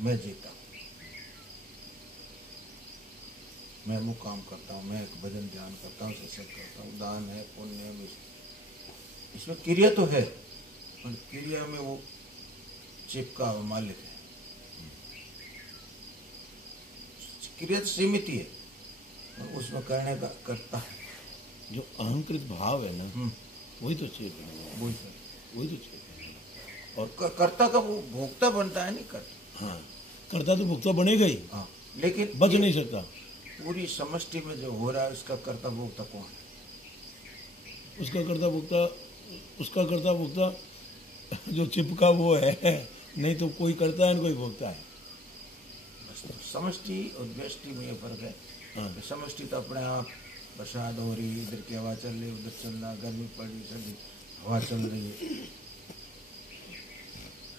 मैं जीता हूँ, मैं वो काम करता हूँ, मैं एक भजन ध्यान करता हूँ, सत्संग करता हूँ, दान है, पुण्य है, इसमें क्रिया तो है, पर क्रिया में वो चिपका मालिक है, क्रिया तो सीमित ही है, और उसमें करने का करता है। जो अहंकृत भाव है ना, वही तो चेप है, वही तो चेप है। और कर्ता का वो भोक्ता बनता है, नहीं करता। हाँ, करता तो भोक्ता बनेगा ही। हाँ, लेकिन बच नहीं सकता। पूरी समष्टि में जो हो रहा है उसका कर्ता भोक्ता कौन है? उसका कर्ता भोक्ता जो चिपका वो है, नहीं तो कोई करता है, कोई भोगता है। बस तो समष्टि और व्यष्टि में ये फर्क है। हाँ। समष्टि तो अपने आप बरसात हो रही, इधर की हवा चल रही, उधर चल रहा, गर्मी पड़ रही, सर्दी हवा चल रही है,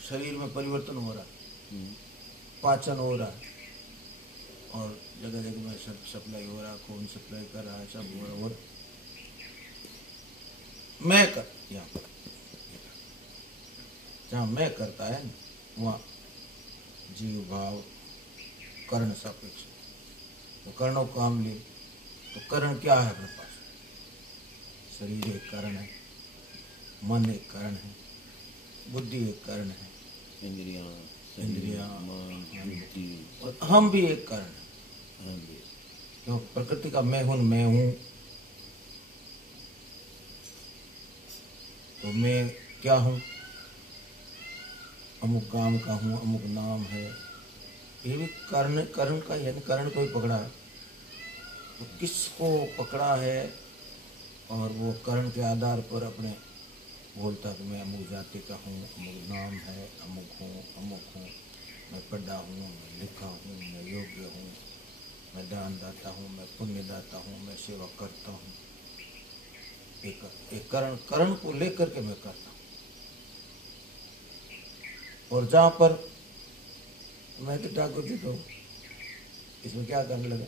शरीर में परिवर्तन हो रहा, पाचन हो रहा है, और जगह जगह में सब सप्लाई हो रहा, खून सप्लाई कर रहा है, सब हो रहा। और मैं कर यहाँ पर जहाँ मैं करता है वहाँ जीव भाव कर्ण सापेक्ष। तो कर्णों को काम ले तो कर्ण क्या है अपने पास? शरीर एक कर्ण है, मन एक कर्ण है, बुद्धि एक कर्ण है, इंद्रियां, और हम भी एक कर्ण है। क्यों? प्रकृति का मैं हूँ, तो मैं क्या हूँ? अमुक काम का हूँ, अमुक नाम है, ये भी कर्ण का, यानी कर्ण को ही पकड़ा है। तो किसको पकड़ा है, और वो कर्ण के आधार पर अपने बोलता कि मैं अमुक जाति का हूँ, अमुक नाम है, अमुक हूँ, मैं पढ़ा हूँ, मैं लिखा हूँ, मैं योग्य हूँ, मैं दान दाता हूँ, मैं पुण्य दाता हूँ, मैं सेवा करता हूँ। एक कर्ण को लेकर के मैं करता हूँ। और जहाँ पर मैं तो ठाकुर जी को इसमें क्या करने लगा,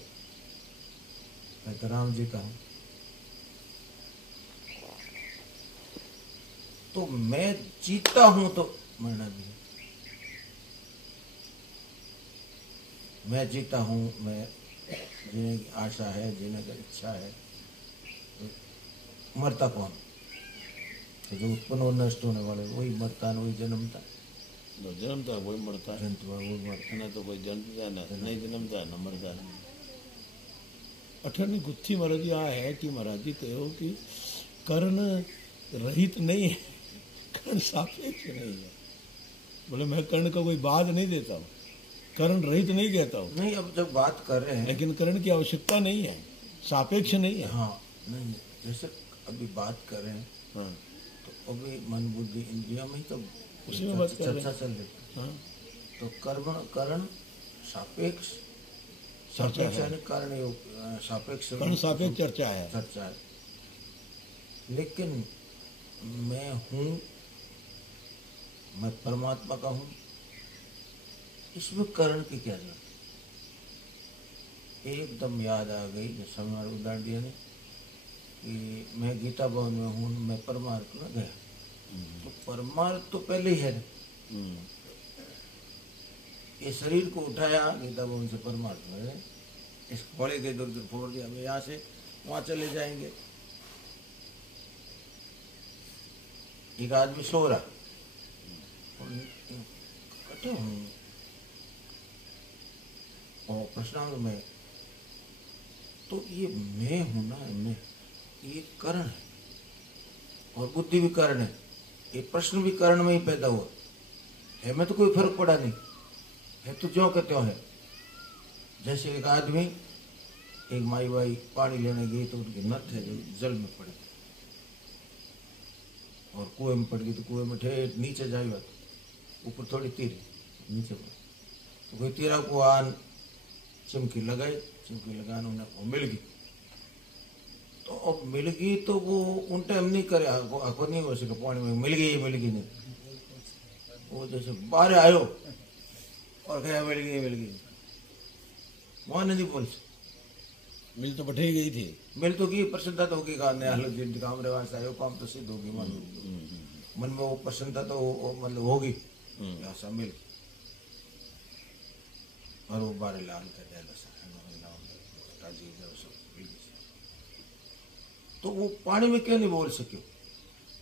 मैं तो राम जी का हूँ, तो मैं जीता हूँ तो मरना भी है। मैं जीता हूँ, मैं जीने की आशा है, जीने की इच्छा है, तो मरता कौन? तो जो उत्पन्न और नष्ट होने वाले वही मरता है, वही जन्मता है। जन्मता है वही मरता है, वही मरता है, ना तो कोई जन्मता है, ना नहीं जन्मता है, ना मरता है। अठरनी गुत्थी महाराज जी आ है कि महाराज जी कहो कि कर्ण रहित नहीं है, कर्ण सापेक्ष नहीं है। बोले मैं कर्ण का कोई बात नहीं देता हूँ, कर्ण रहित नहीं कहता हूँ। नहीं, अब जब बात कर रहे हैं, लेकिन कर्ण की आवश्यकता नहीं है, सापेक्ष नहीं है। हाँ, नहीं, जैसे अभी बात कर रहे हैं, हाँ, तो अभी मन बुद्धि इंद्रियों में ही तो उसी में बात कर रहे चर्चा हैं। चल रही है। हाँ, तो कर्ण सापेक्ष यानी कारण योग सापेक्ष, कर्ण सापेक्ष चर्चा है। लेकिन मैं हूँ, मैं परमात्मा का हूँ, इसमें कर्ण की क्या जरूरत? एकदम याद आ गई जो समय उदाहरण दिया ने कि मैं गीता भवन में हूँ, मैं परमार्थ में गया, तो परमार्थ तो पहले ही है। ये शरीर को उठाया गीता भवन से परमार्थ में गए, इस फोड़े के इधर उधर फोड़ दिया, यहाँ से वहाँ चले जाएंगे। एक आदमी सो रहा कटे हूँ, और प्रश्नांग में, तो ये मैं हूं ना, मैं, ये कर्ण है, और बुद्धि भी कर्ण है, ये प्रश्न भी कर्ण में ही पैदा हुआ है। में तो कोई फर्क पड़ा नहीं है, तो ज्यों का त्यों है। जैसे एक आदमी, एक माई बाई पानी लेने गई तो उनके नथ है जो जल में पड़े, और कुएं में पड़ गई तो कुएं में ठेठ नीचे जाएगा, ऊपर थोड़ी तीर नीचे पड़, तो कोई तीरा को आन चिमकी लगाई, चिमकी लगाने उन्हें वो मिल गई। तो अब मिल गई तो वो उन टाइम नहीं करे, आको नहीं हो सके, पानी में मिल गई नहीं, वो जैसे बाहर आयो और गया मिल गई, वहां नहीं बोल मिल तो बैठे गई थी, मिल तो की प्रसन्नता तो होगी, जिन काम रिवाज आयो काम तो सिद्ध होगी, मन में वो प्रसन्नता तो मतलब होगी, ऐसा मिल। और वो बारे लाल का तो वो पानी में क्यों नहीं बोल सके?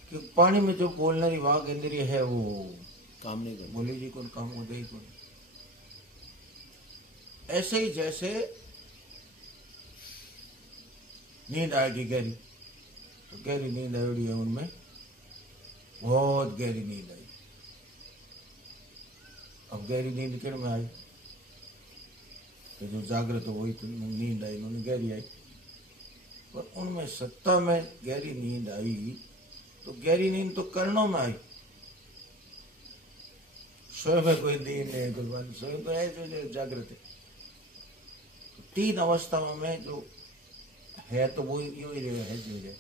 क्योंकि पानी में जो बोलने की वाग इंद्रिय है वो काम नहीं करता। बोले जी कौन काम हो ही कौन। ऐसे ही जैसे नींद आएगी गहरी, तो गहरी नींद आई है उनमें, बहुत गहरी नींद आई। अब गहरी नींद किन में आई? तो जो जागृत हो वही तो नींद आई, उन्होंने गहरी आई। पर उनमें सत्ता में गहरी नींद आई, तो गहरी नींद तो कर्णों में आई। स्वयं में कोई नींद नहीं, कुर्बान स्वयं तो है जो जागृत है। तो तीन अवस्थाओं में जो है तो वो यूं ही है जो है।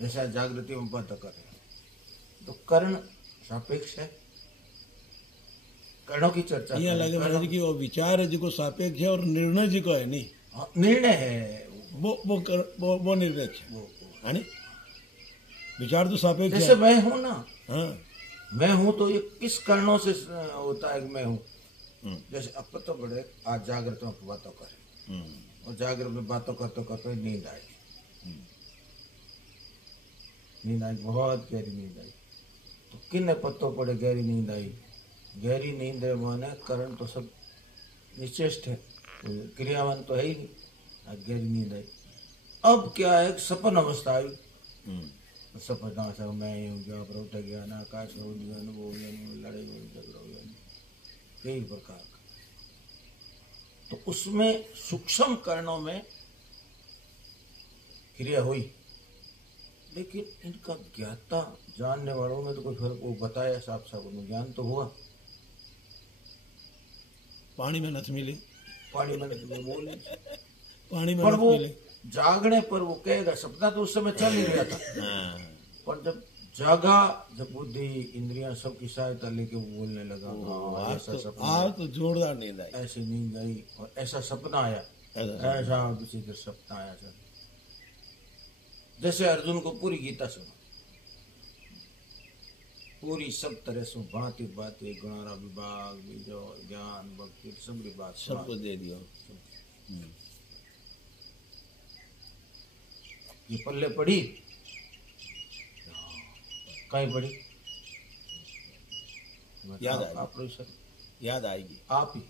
जैसा जागृति में बात कर रहे हैं, तो कर्ण सापेक्ष है, कर्णों की चर्चा ये लगे महाराज की वो विचार है जिको सापेक्ष है और निर्णय जी को है नहीं। हाँ, निर्णय है वो निरपेक्ष है नहीं। विचार तो सापेक्ष है। जैसे मैं हूं ना, हाँ मैं हूं तो ये किस कारणों से होता है कि मैं हूं? जैसे अब तो बड़े आज जागृत में बातों करें और जागृत में बातों करते करते नींद आई, नींद आई, बहुत गहरी नींद आई। तो किन पत्तों पड़े गहरी नींद आई? गहरी नींद है माने करण तो सब निश्चेष्ट है, क्रियावान तो है ही नहीं। आज गहरी नींद आई। अब क्या है, सपन अवस्था आई। सपना सब मैं हूँ, क्या प्रवट ज्ञान आकाश हो गया, अनुभव हो गया, लड़ाई हो झगड़ा हो गया, कई प्रकार का। तो उसमें सूक्ष्म करणों में क्रिया हुई, लेकिन इनका ज्ञाता जानने वालों में तो कोई फर्क, वो बताया साफ साफ, उन्हें ज्ञान तो हुआ। पानी में नथ मिले, पानी में बोल नहीं, पानी में पर नथ वो मिले। जागने पर वो कहेगा, सपना तो उस समय चल ही रहा था। पर जब जागा, जब बुद्धि इंद्रियां सबकी सहायता लेके वो बोलने लगा, ऐसा सपना, आज तो जोरदार नींद आई, ऐसी नींद आई और ऐसा सपना आया, ऐसा किसी का सपना आया सर। जैसे अर्जुन को पूरी गीता सुना, पूरी सब तरह से भांति भांति गुणारा विभाग विजय ज्ञान भक्ति सबकी बात सबको दे दिया। ये पल्ले पड़ी, कहीं पड़ी, याद आएगी, आप लोग सर याद आएगी, आप ही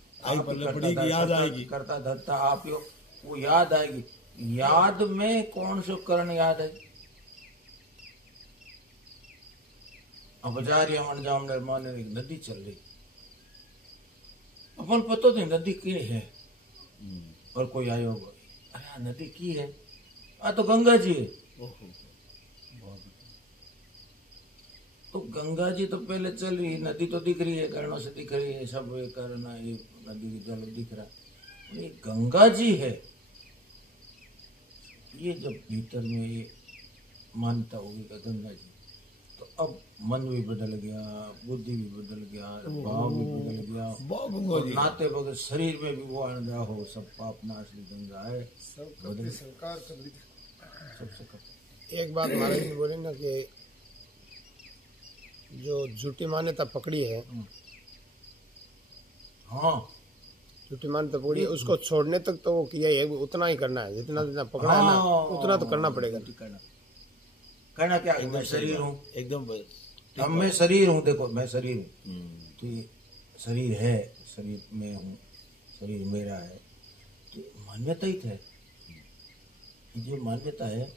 पल्ले पड़ी कि याद आएगी, करता धरता आप ही हो, वो याद आएगी। याद में कौन से करण याद है? अब जारी अमन जाम निर्माण नदी चल रही, अपन पता नहीं नदी की है, और कोई आयो, अरे नदी की है, आ तो गंगा जी है। तो गंगा जी तो पहले चल रही, नदी तो दिख रही है, करणों से दिख रही है, सब करना, ये नदी की जल दिख रहा है, ये गंगा जी है। ये जब भीतर में ये मान्यता होगी कि गंगा जी, तो अब मन भी बदल गया, बुद्धि भी बदल गया, भाव भी बदल गया, और नाते बगैर शरीर में भी वो अणगा हो, सब पाप नाशनी गंगा है, सबसे कर। एक बात महाराज जी बोले ना कि जो झूठी मान्यता पकड़ी है, हाँ झूठी मान्यता पकड़ी है, उसको छोड़ने तक तो वो किया है, उतना ही करना है, जितना जितना पकड़ा है ना उतना तो करना पड़ेगा। करना क्या है? मैं शरीर हूँ, एकदम अब मैं शरीर हूँ, देखो मैं शरीर हूँ, तो ये शरीर है, शरीर में हूँ, शरीर मेरा है, तो मान्यता ही है। ये मान्यता है,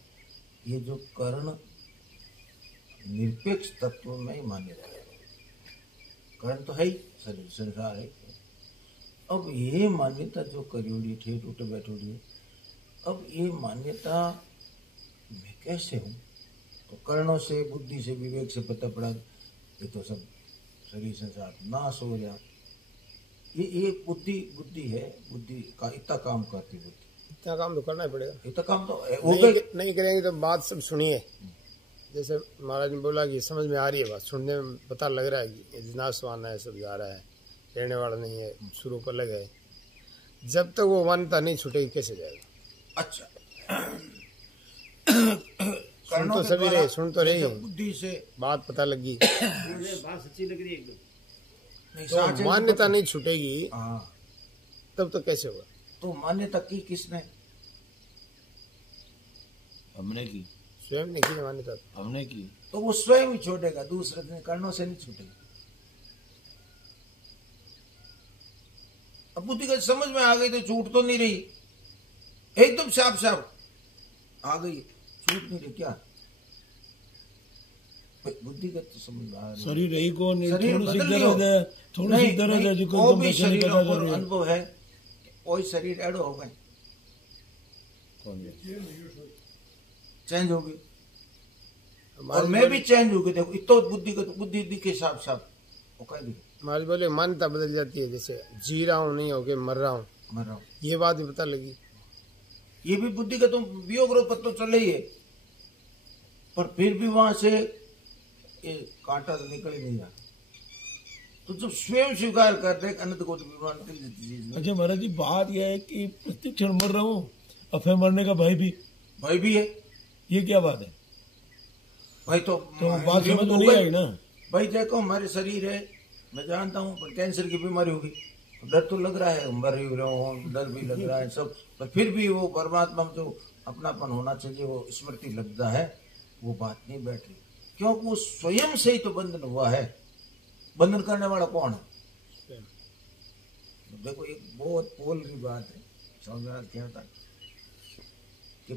ये जो कर्ण निरपेक्ष तत्व में ही मान्यता है, कर्ण तो है ही, शरीर संसार है। अब ये मान्यता जो करियोड़ी ठेठ उठे बैठोड़ी, अब ये मान्यता मैं कैसे हूँ? तो कर्णों से, बुद्धि से, विवेक से पता पड़ा ये तो सब शरीर संसार नाश हो गया। ये बुद्धि है, बुद्धि का इतना काम करती, बुद्धि इतना काम तो करना ही पड़ेगा, इतना काम तो नहीं करेंगे तो बात सब सुनिए। जैसे महाराज ने बोला कि समझ में आ रही है बात, सुनने में पता लग रहा है कि विनाशवान है, सब जा रहा है, रहने वाला नहीं है, शुरू पर लग है। जब तक वो मान्यता नहीं छूटेगी कैसे जाएगा? अच्छा सुन तो के सभी द्वारा रहे, सुन तो रहे, जब बुद्धि से बात पता लगी बात सच्ची लग रही है एकदम। नहीं, तो साँचे को मान्यता पता- नहीं छूटेगी हाँ, तब तो कैसे होगा? तो मान्यता की किसने? हमने की, स्वयं ने की मान्यता। हमने की। तो वो स्वयं ही छोड़ेगा, दूसरे ने कर्णों से नहीं छूटेगा। अब बुद्धि का समझ में आ गई तो छूट तो नहीं रही, एकदम साफ साफ आ गई, छूट नहीं रही क्या? बुद्धिगत तो समझ में आ रही। शरीर यही को नहीं, शरीर थोड़ी सी बदल लियो। दर्द है, थोड़ी सी नहीं, दर्द है नहीं, जो वो एकदम भी वैसे नहीं शरीर पता और कर रही है। अनुभव है, कोई शरीर एडो हो गए, कौन है? चेंज हो गई, और हमारी मैं भी चेंज हो गई। देखो इतो बुद्धिगत बुद्धि दिखे साफ साफ, वो कह दी हमारी बोले मान्यता बदल जाती है, जैसे जी रहा हूँ नहीं होके मर रहा हूँ, मर रहा हूँ। ये बात भी पता लगी। ये भी बुद्धिगत वियोग रूप तो चले ही है, पर फिर भी वहां से ये कांटा तो निकल ही नहीं रहा। तो जब स्वयं स्वीकार कर दे अनंत कोटि ब्रह्मांड की चीज में, अच्छा महाराज जी, बात यह है कि प्रत्येक क्षण मर रहा हूँ और फिर मरने का भय भी, भाई भी है ये क्या बात है? भाई, तो बात समझ में नहीं आई ना। भाई देखो हमारे शरीर है, मैं जानता हूँ, पर कैंसर की बीमारी होगी, डर तो लग रहा है, मर ही रहा हूँ, डर भी लग रहा है सब, पर फिर भी वो परमात्मा में जो अपनापन होना चाहिए, वो स्मृति लगता है, वो बात नहीं बैठ रही, क्योंकि वो स्वयं से ही तो बंधन हुआ है। बंधन करने वाला कौन है? देखो एक बहुत पोल की बात है, समझना क्या था कि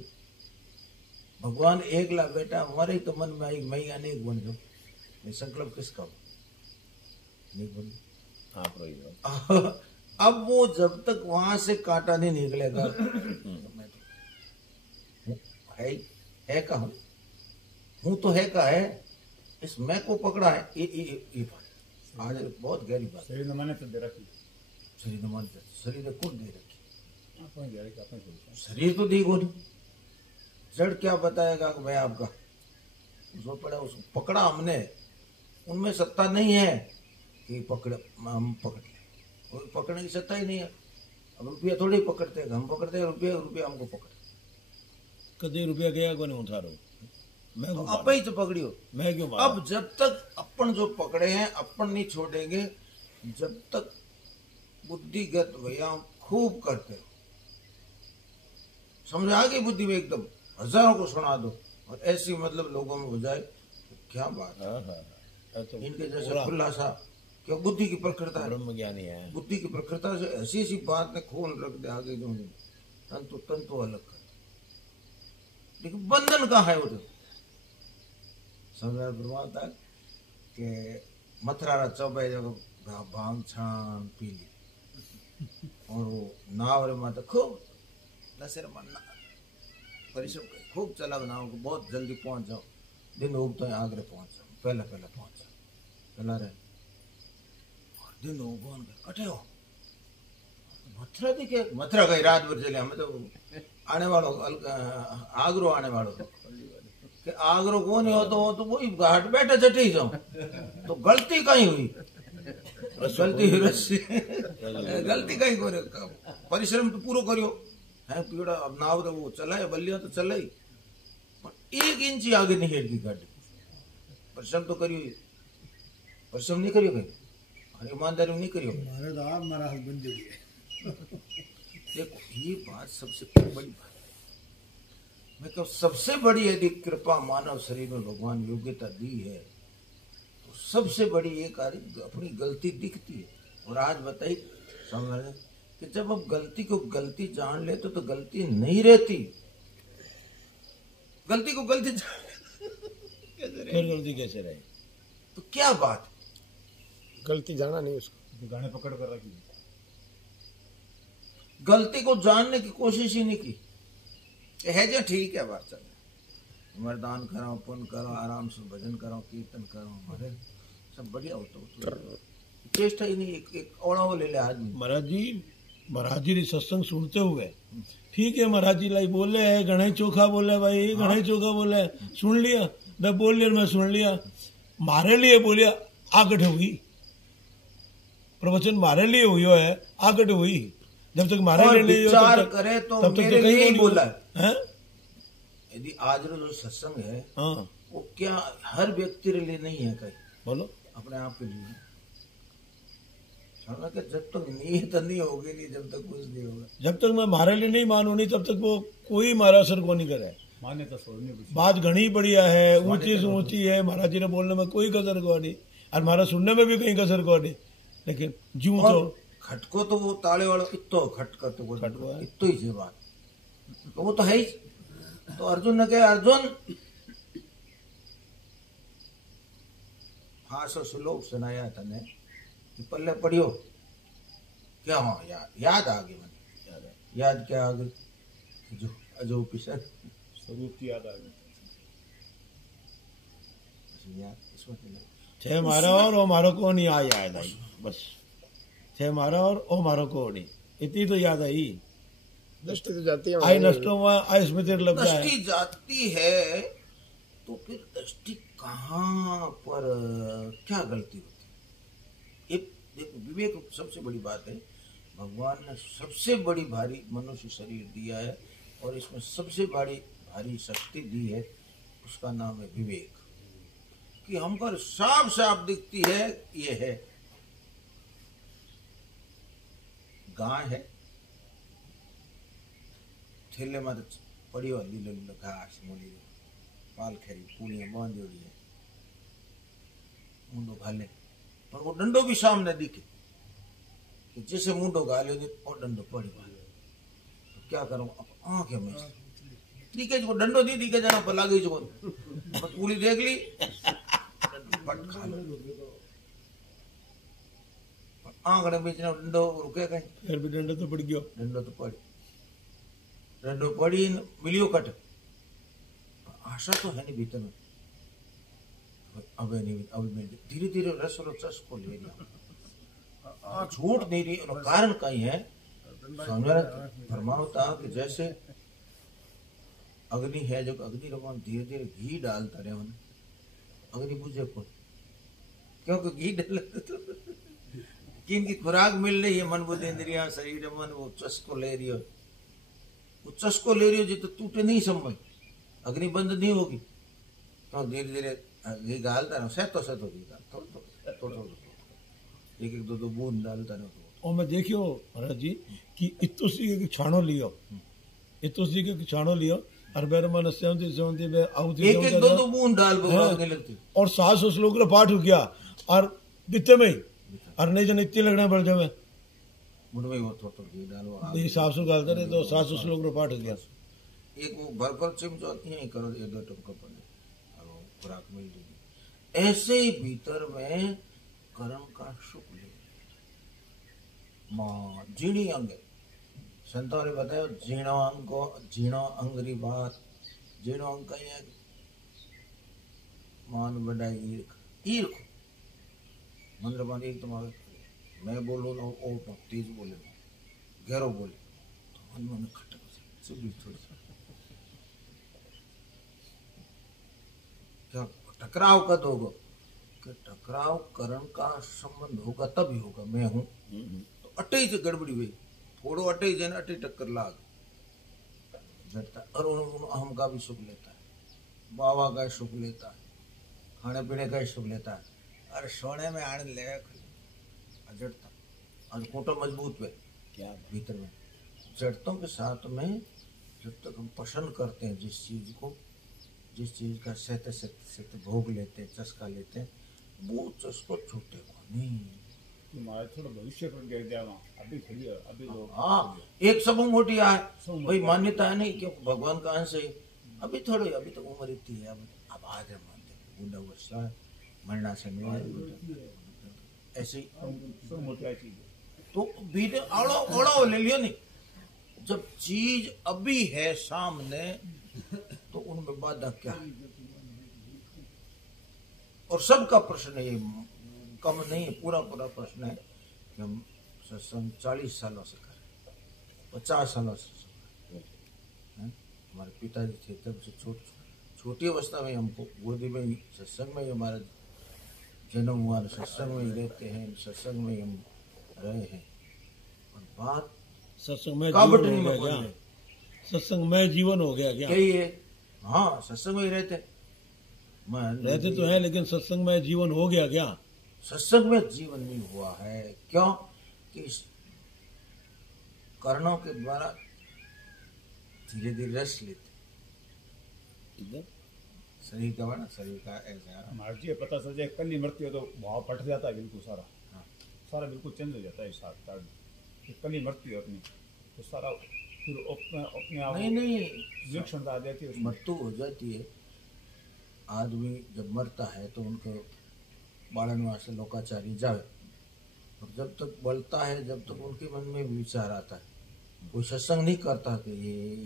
भगवान एक ला बेटा, हमारे ही तो मन में आई, मैं अनेक बन जाऊं, ये संकल्प किसका हो? नहीं बन। आप रही हो। अब वो जब तक वहां से कांटा नहीं निकलेगा, मैं तो है का हूं तो है का है, इस मैं को पकड़ा है, ये बात आज बहुत गहरी बात। शरीर ने मान्यता दे रखी, शरीर मान शरीर ने कौन दे रखी? आपने दे रखी, आपने सोचा। शरीर तो दी को नहीं, जड़ क्या बताएगा कि मैं आपका, उसको पड़ा, उसको पकड़ा हमने, उनमें सत्ता नहीं है कि पकड़, हम पकड़ ले, पकड़ने की सत्ता ही नहीं है। अब रुपया थोड़ी पकड़ते हैं, हम पकड़ते हैं रुपया, रुपया हमको पकड़े। कदे रुपया गया को नहीं उठा रहा हूँ मैं, तो क्यों अब मारूं? ही तो पकड़ी हो। मैं क्यों मारूं? अब जब तक अपन जो पकड़े हैं अपन नहीं छोड़ेंगे, जब तक बुद्धिगत व्यायाम खूब करते हो, समझ आ गई बुद्धि में एकदम, हजारों को सुना दो, और ऐसी मतलब लोगों में हो जाए तो क्या बात है। हाँ, तो इनके जैसे पूरा खुला सा, क्या बुद्धि की प्रकृता है, ब्रह्म ज्ञानी है। बुद्धि की प्रकृता से ऐसी ऐसी बात ने खोल रख दे आगे जो तंतु अलग कर दे। लेकिन बंधन कहाँ है? वो तो समझ ब्रह्माता है कि मथुरा चौबे जगह भांग छान पी ली, और वो नाव रे माता खूब दशहरा मानना परिश्रम कर, खूब चला नाव को, बहुत जल्दी पहुंच जाओ, दिन उगते हैं आगरे पहुंच जाओ, पहले पहुंच जाओ, चला रहे, और दिन उगवान कर कटे हो मथुरा दिखे, मथुरा गई रात भर चले, हमें तो आने वालों आगरो आने वालों कि आगरो को नहीं हो तो वही घाट बैठे चटी जाओ, तो गलती कहीं हुई, गलती रस्सी गलती कहीं को परिश्रम तो पूरा करियो है, पीड़ा अब नाव तो वो चलाए, बल्लियां तो चलाई, पर 1 इंच आगे नहीं हेट की गाड़ी, परिश्रम तो करियो, परिश्रम नहीं करियो कहीं, ईमानदारी नहीं करियो। हमारे तो आप महाराज बन जाइए। देखो ये बात सबसे बड़ी बात, मैं कहूँ सबसे बड़ी यदि कृपा मानव शरीर में भगवान योग्यता दी है, तो सबसे बड़ी एक अपनी गलती दिखती है। और आज बताइए समझ कि जब हम गलती को गलती जान लेते तो गलती नहीं रहती, गलती को गलती जान फिर गलती कैसे रहे? तो क्या बात, गलती जाना नहीं उसको, गाने पकड़ कर रखी, गलती को जानने की कोशिश ही नहीं की, है जो ठीक है बात चल, मरदान कराओ, पुण्य करो, आराम से भजन करो, कीर्तन करो, हमारे सब बढ़िया होता हो, चेष्टा ही नहीं, एक औड़ा ले ले आदमी। महाराज जी सत्संग सुनते हुए, ठीक है महाराज जी लाई बोले है, घणे चोखा बोले भाई, घणे चोखा बोले, सुन लिया, मैं बोल लिया, मैं सुन लिया, मारे लिए बोलिया आगट हुई, प्रवचन मारे लिए हुई है, आगट हुई, जब तक मारे लिए नहीं विचार करे तो मेरे लिए ही बोला है, यदि आज रो जो सत्संग है हाँ वो क्या हर व्यक्ति के लिए नहीं है कहीं बोलो अपने आप के लिए समझ के जब तक नीयत नहीं होगी नहीं जब तक कुछ नहीं होगा जब तक मैं मारे लिए नहीं मानू नहीं तब तक वो कोई मारा असर को नहीं करे मान्यता छोड़नी कुछ बात घनी बढ़िया है ऊंची से ऊंची है महाराज जी ने बोलने में कोई कसर को नहीं और महाराज सुनने में भी कहीं कसर को नहीं लेकिन जूं तो खटको तो वो ताले वालों इतो खटका तो वो खटको है। इतो ही से बात तो वो तो है ही तो अर्जुन ने कहा अर्जुन हाँ सो श्लोक सुनाया तने कि पल्ले पढ़ियो क्या हाँ याद आ गई मैंने याद क्या आ गई जो अजो पिछड़ स्वरूप की याद आ गई याद इसमें छे मारा और ओ मारो को नहीं आ याद आई बस छे मारा और ओ मारो को नहीं इतनी तो याद आई दृष्टि तो जाती है आई नष्टों में आई स्मृति लग जाए दृष्टि जाती है तो फिर दृष्टि कहाँ पर क्या गलती होती है एक देखो विवेक सबसे बड़ी बात है भगवान ने सबसे बड़ी भारी मनुष्य शरीर दिया है और इसमें सबसे बड़ी भारी शक्ति दी है उसका नाम है विवेक कि हमको साफ साफ दिखती है ये है गाय है थैले में तो पड़ी हुई लीलो लीलो घास मोली पाल खेरी पूड़ियां बांधोड़ी है मुंडो घाले पर वो डंडो भी सामने दिखे कि जैसे मुंडो घाले और डंडो पड़ी तो क्या करूं अब आंखें में ठीक है वो डंडो नहीं दिखे जाना पर लागे जो पूरी देख ली पट खा लो आंकड़े बीच में डंडो रुके कहीं फिर भी डंडा तो पड़ गयो डंडो तो पड़ी डंडो पड़ी मिलियो कट आशा तो है नहीं भीतर में अब नहीं अब मैं धीरे धीरे रस और चस को ले लिया झूठ नहीं रही कारण कहीं है फरमाओ था कि जैसे अग्नि है जो अग्नि रमान धीरे धीरे घी डालता रहे अग्नि बुझे को क्योंकि घी डाल किनकी खुराक मिल रही है मन बुद्धि इंद्रिया शरीर मन वो चस्को ले रही हो वो चस्को ले रही हो जी तो टूटे नहीं समझ अग्नि बंद नहीं होगी तो धीरे धीरे घी डालता रहो सहतो घी डाल थोड़ा एक एक दो बूंद डालता रहो और मैं देखियो महाराज जी कि इतुसी के छाणो लियो इतुसी के छाणो लियो और बेर मन सेवंती बे आउती एक एक दो बूंद डाल भगवान लगती और 700 श्लोक रो पाठ हो गया और बिते में और नहीं जन इतने लगना पड़ जावे मुंडवे वो तो घी डालो ये 700 डालते रहे तो 700 श्लोक रो पाठ हो गया एक वो भरकर चिमचो नहीं करो ये दो टमका पड़े और खुराक मिल जाएगी ऐसे ही भीतर में कर्म का सुख ले मां जीणी अंग संतों ने बताया जीणो अंगरी बात जीणो अंग कहीं है मान बढ़ाई ईर्ख मंत्र मान एक तुम्हारे मैं बोलूँ ना और तेज बोले गहरो बोले तो मन खटक से थोड़ी क्या टकराव कद होगा कि टकराव करण का संबंध होगा तभी होगा मैं हूं तो अटे से गड़बड़ी हुई थोड़ो अटे जन अटे टक्कर लाग जड़ता और अहम का भी सुख लेता है बाबा का सुख लेता है खाने पीने का सुख लेता है और सोने में आनंद लेगा जड़ता और कोटो मजबूत हुए क्या भीतर में जड़तों के साथ में जब तक हम पसंद करते हैं जिस चीज का सहते सहते भोग लेते हैं चस्का लेते हैं वो चस्को छूटे को नहीं हमारा थोड़ा भविष्य पर गिर गया वहाँ अभी खड़ी है अभी लोग हाँ एक सब मोटी है भाई मान्यता है नहीं क्यों भगवान का अंश है अभी थोड़ी अभी तो उम्र इतनी है अब आज है मानते बूढ़ा वर्षा मरना से मिला ऐसे ही तो बीते ओड़ो ले लियो नहीं जब चीज अभी है सामने तो उनमें बाधा क्या है और सबका प्रश्न ये कम नहीं है पूरा प्रश्न है कि हम सत्संग 40 सालों से करें 50 सालों से हमारे पिताजी थे तब से छोटी अवस्था में हमको गोदी में ही सत्संग में ही हमारा जन्म हुआ सत्संग में ही रहते हैं सत्संग में ही हम रहे हैं और बात सत्संग में काबट जीवन नहीं हो में गया क्या सत्संग में जीवन हो गया क्या यही है हाँ सत्संग में ही रहते। रहते तो है, लेकिन सत्संग में जीवन हो गया क्या? सत्संग में जीवन नहीं हुआ है। क्यों कि कर्णों के द्वारा धीरे धीरे रस लेते इधर शरीर का ना, शरीर का ऐसा हमारे जी पता चल जाए कल ही मृत्यु हो तो भाव पट जाता है बिल्कुल सारा। हाँ। सारा बिल्कुल चेंज हो जाता है इस साथ कार्ड कि कल ही मृत्यु है अपनी, तो सारा फिर अपने आप नहीं विलक्षणता आ जाती है उसमें। मृत्यु हो जाती है। आदमी जब मरता है तो उनको बाड़न से लोकाचारी जावे, और जब तक बोलता है जब तक उनके मन में विचार आता है, कोई सत्संग नहीं करता कि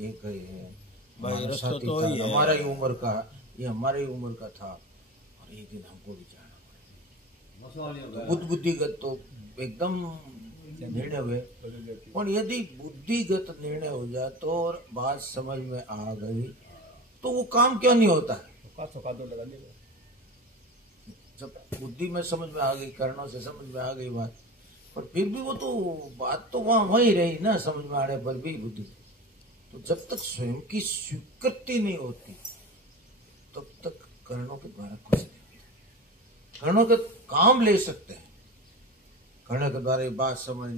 ये कहे है भाई हमारा रास्ता साथी तो था, वही है। हमारा ही उम्र का, ये हमारे ही उम्र का था और एक दिन हमको भी जाना पड़ेगा। बुद्धिगत तो एकदम निर्णय हुए, बदल जाती है। और यदि बुद्धिगत निर्णय हो जाए तो और बात समझ में आ गई तो वो काम क्यों नहीं होता है? तो का दो लगा देगा। जब बुद्धि में समझ में आ गई, कर्णों से समझ में आ गई बात, पर फिर भी वो तो बात तो वहां वही रही ना, समझ में आने पर भी बुद्धि। तो जब तक स्वयं की स्वीकृति नहीं होती तब तक कर्णों के द्वारा कुछ नहीं होता। कर्णों के काम ले सकते हैं, कर्णों के द्वारा ये बात समझ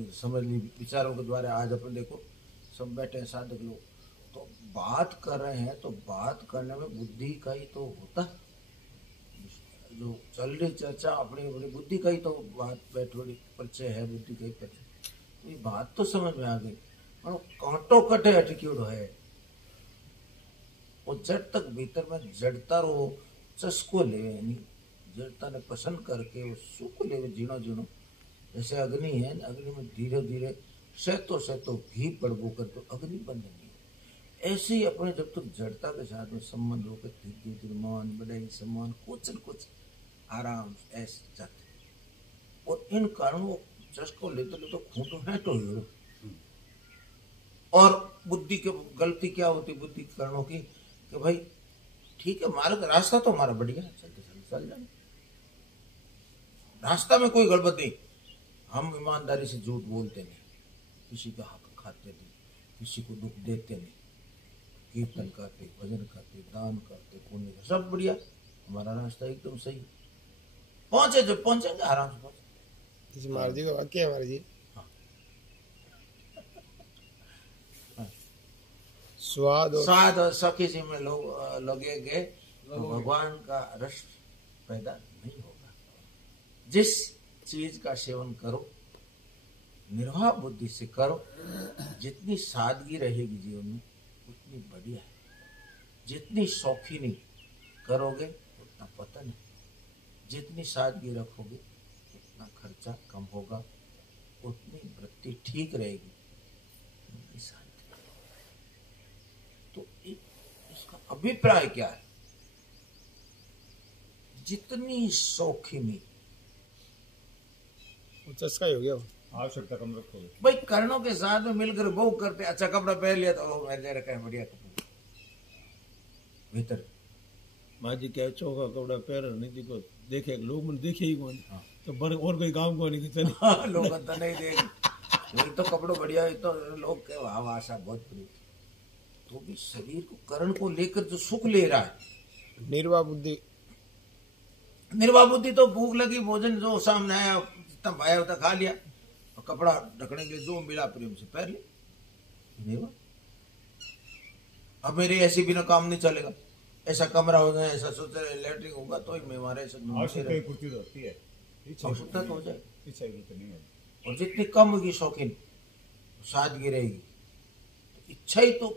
ली, विचारों के द्वारा आज अपन देखो सब बैठे हैं साधक लोग, तो बात कर रहे हैं तो बात करने में बुद्धि का ही तो होता है। जो चल रही चर्चा अपनी अपनी बुद्धि का ही तो बात बैठोड़ी परिचय है, बुद्धि का ही परिचय। तो ये बात तो समझ में आ गई, और कांटो कटे एटीट्यूड है। और जड़ तक भीतर में जड़ता रो चस्को लेवे नहीं, जड़ता ने पसंद करके वो सुख लेवे जीणो जीणो। जैसे अग्नि है, अग्नि में धीरे धीरे सहतो घी पड़बो कर तो अग्नि बंद नहीं। ऐसे ही अपने जब तक जड़ता के साथ में संबंध होकर धीरे धीरे मान बढ़ाई सम्मान कुछ न कुछ आराम ऐसे जाते। और इन कारणों चस्को लेते तो खूंटो है तो हीरो। और बुद्धि के गलती क्या होती बुद्धि कारणों की कि भाई ठीक है मार्ग रास्ता तो हमारा बढ़िया है, चलते चलते चल जाए, रास्ता में कोई गड़बड़ नहीं। हम ईमानदारी से झूठ बोलते नहीं, किसी का हक खाते नहीं, किसी को दुख देते नहीं, कीर्तन करते, भजन करते, दान करते, पुण्य करते, सब बढ़िया। हमारा रास्ता एकदम सही। पहुंचे जब पहुंचेंगे आराम से पहुंचे। इस महाराज जी का वाक्य है महाराज जी। स्वाद और सखी से में लगेंगे तो भगवान का रस पैदा नहीं होगा। जिस चीज का सेवन करो निर्वाह बुद्धि से करो, जितनी सादगी रहेगी जीवन में उतनी बढ़िया है। जितनी शौकीनी करोगे उतना पता नहीं, जितनी सादगी रखोगे उतना खर्चा कम होगा, उतनी वृत्ति ठीक रहेगी, उतनी शांति। तो इसका अभिप्राय क्या है? जितनी शौकीनी चस्का ही हो गया वो। आवश्यकता कम रखोगे। भाई कर्णों के साथ में मिलकर वो करते, अच्छा कपड़ा पहन लिया तो मैंने रखा है बढ़िया कपड़ा भीतर। माँ जी क्या चौका कपड़ा पहन नहीं देखो देखे लोग मन देखे ही कौन। हाँ। तो बर और कोई काम को नहीं कितने हाँ, लोग तो नहीं देख, वही तो कपड़ों बढ़िया है तो लोग के वाह आशा बहुत बड़ी। तो भी शरीर को कर्ण को लेकर जो सुख ले रहा है, निर्वाह बुद्धि। निर्वाह बुद्धि तो भूख लगी भोजन जो सामने आया जितना भाया होता खा लिया, और कपड़ा ढकने के लिए जो मिला प्रेम से पहन लिया निर्वाह। अब मेरे ऐसे बिना काम नहीं चलेगा, ऐसा कमरा होगा, ऐसा सोचा लेटरिन होगा तो ही मैं हमारे आवश्यकता की पूर्ति होती है, आवश्यकता तो हो जाए। इच्छा की पूर्ति नहीं है। और जितनी कम होगी शौकीन सादगी रहेगी तो इच्छा ही तो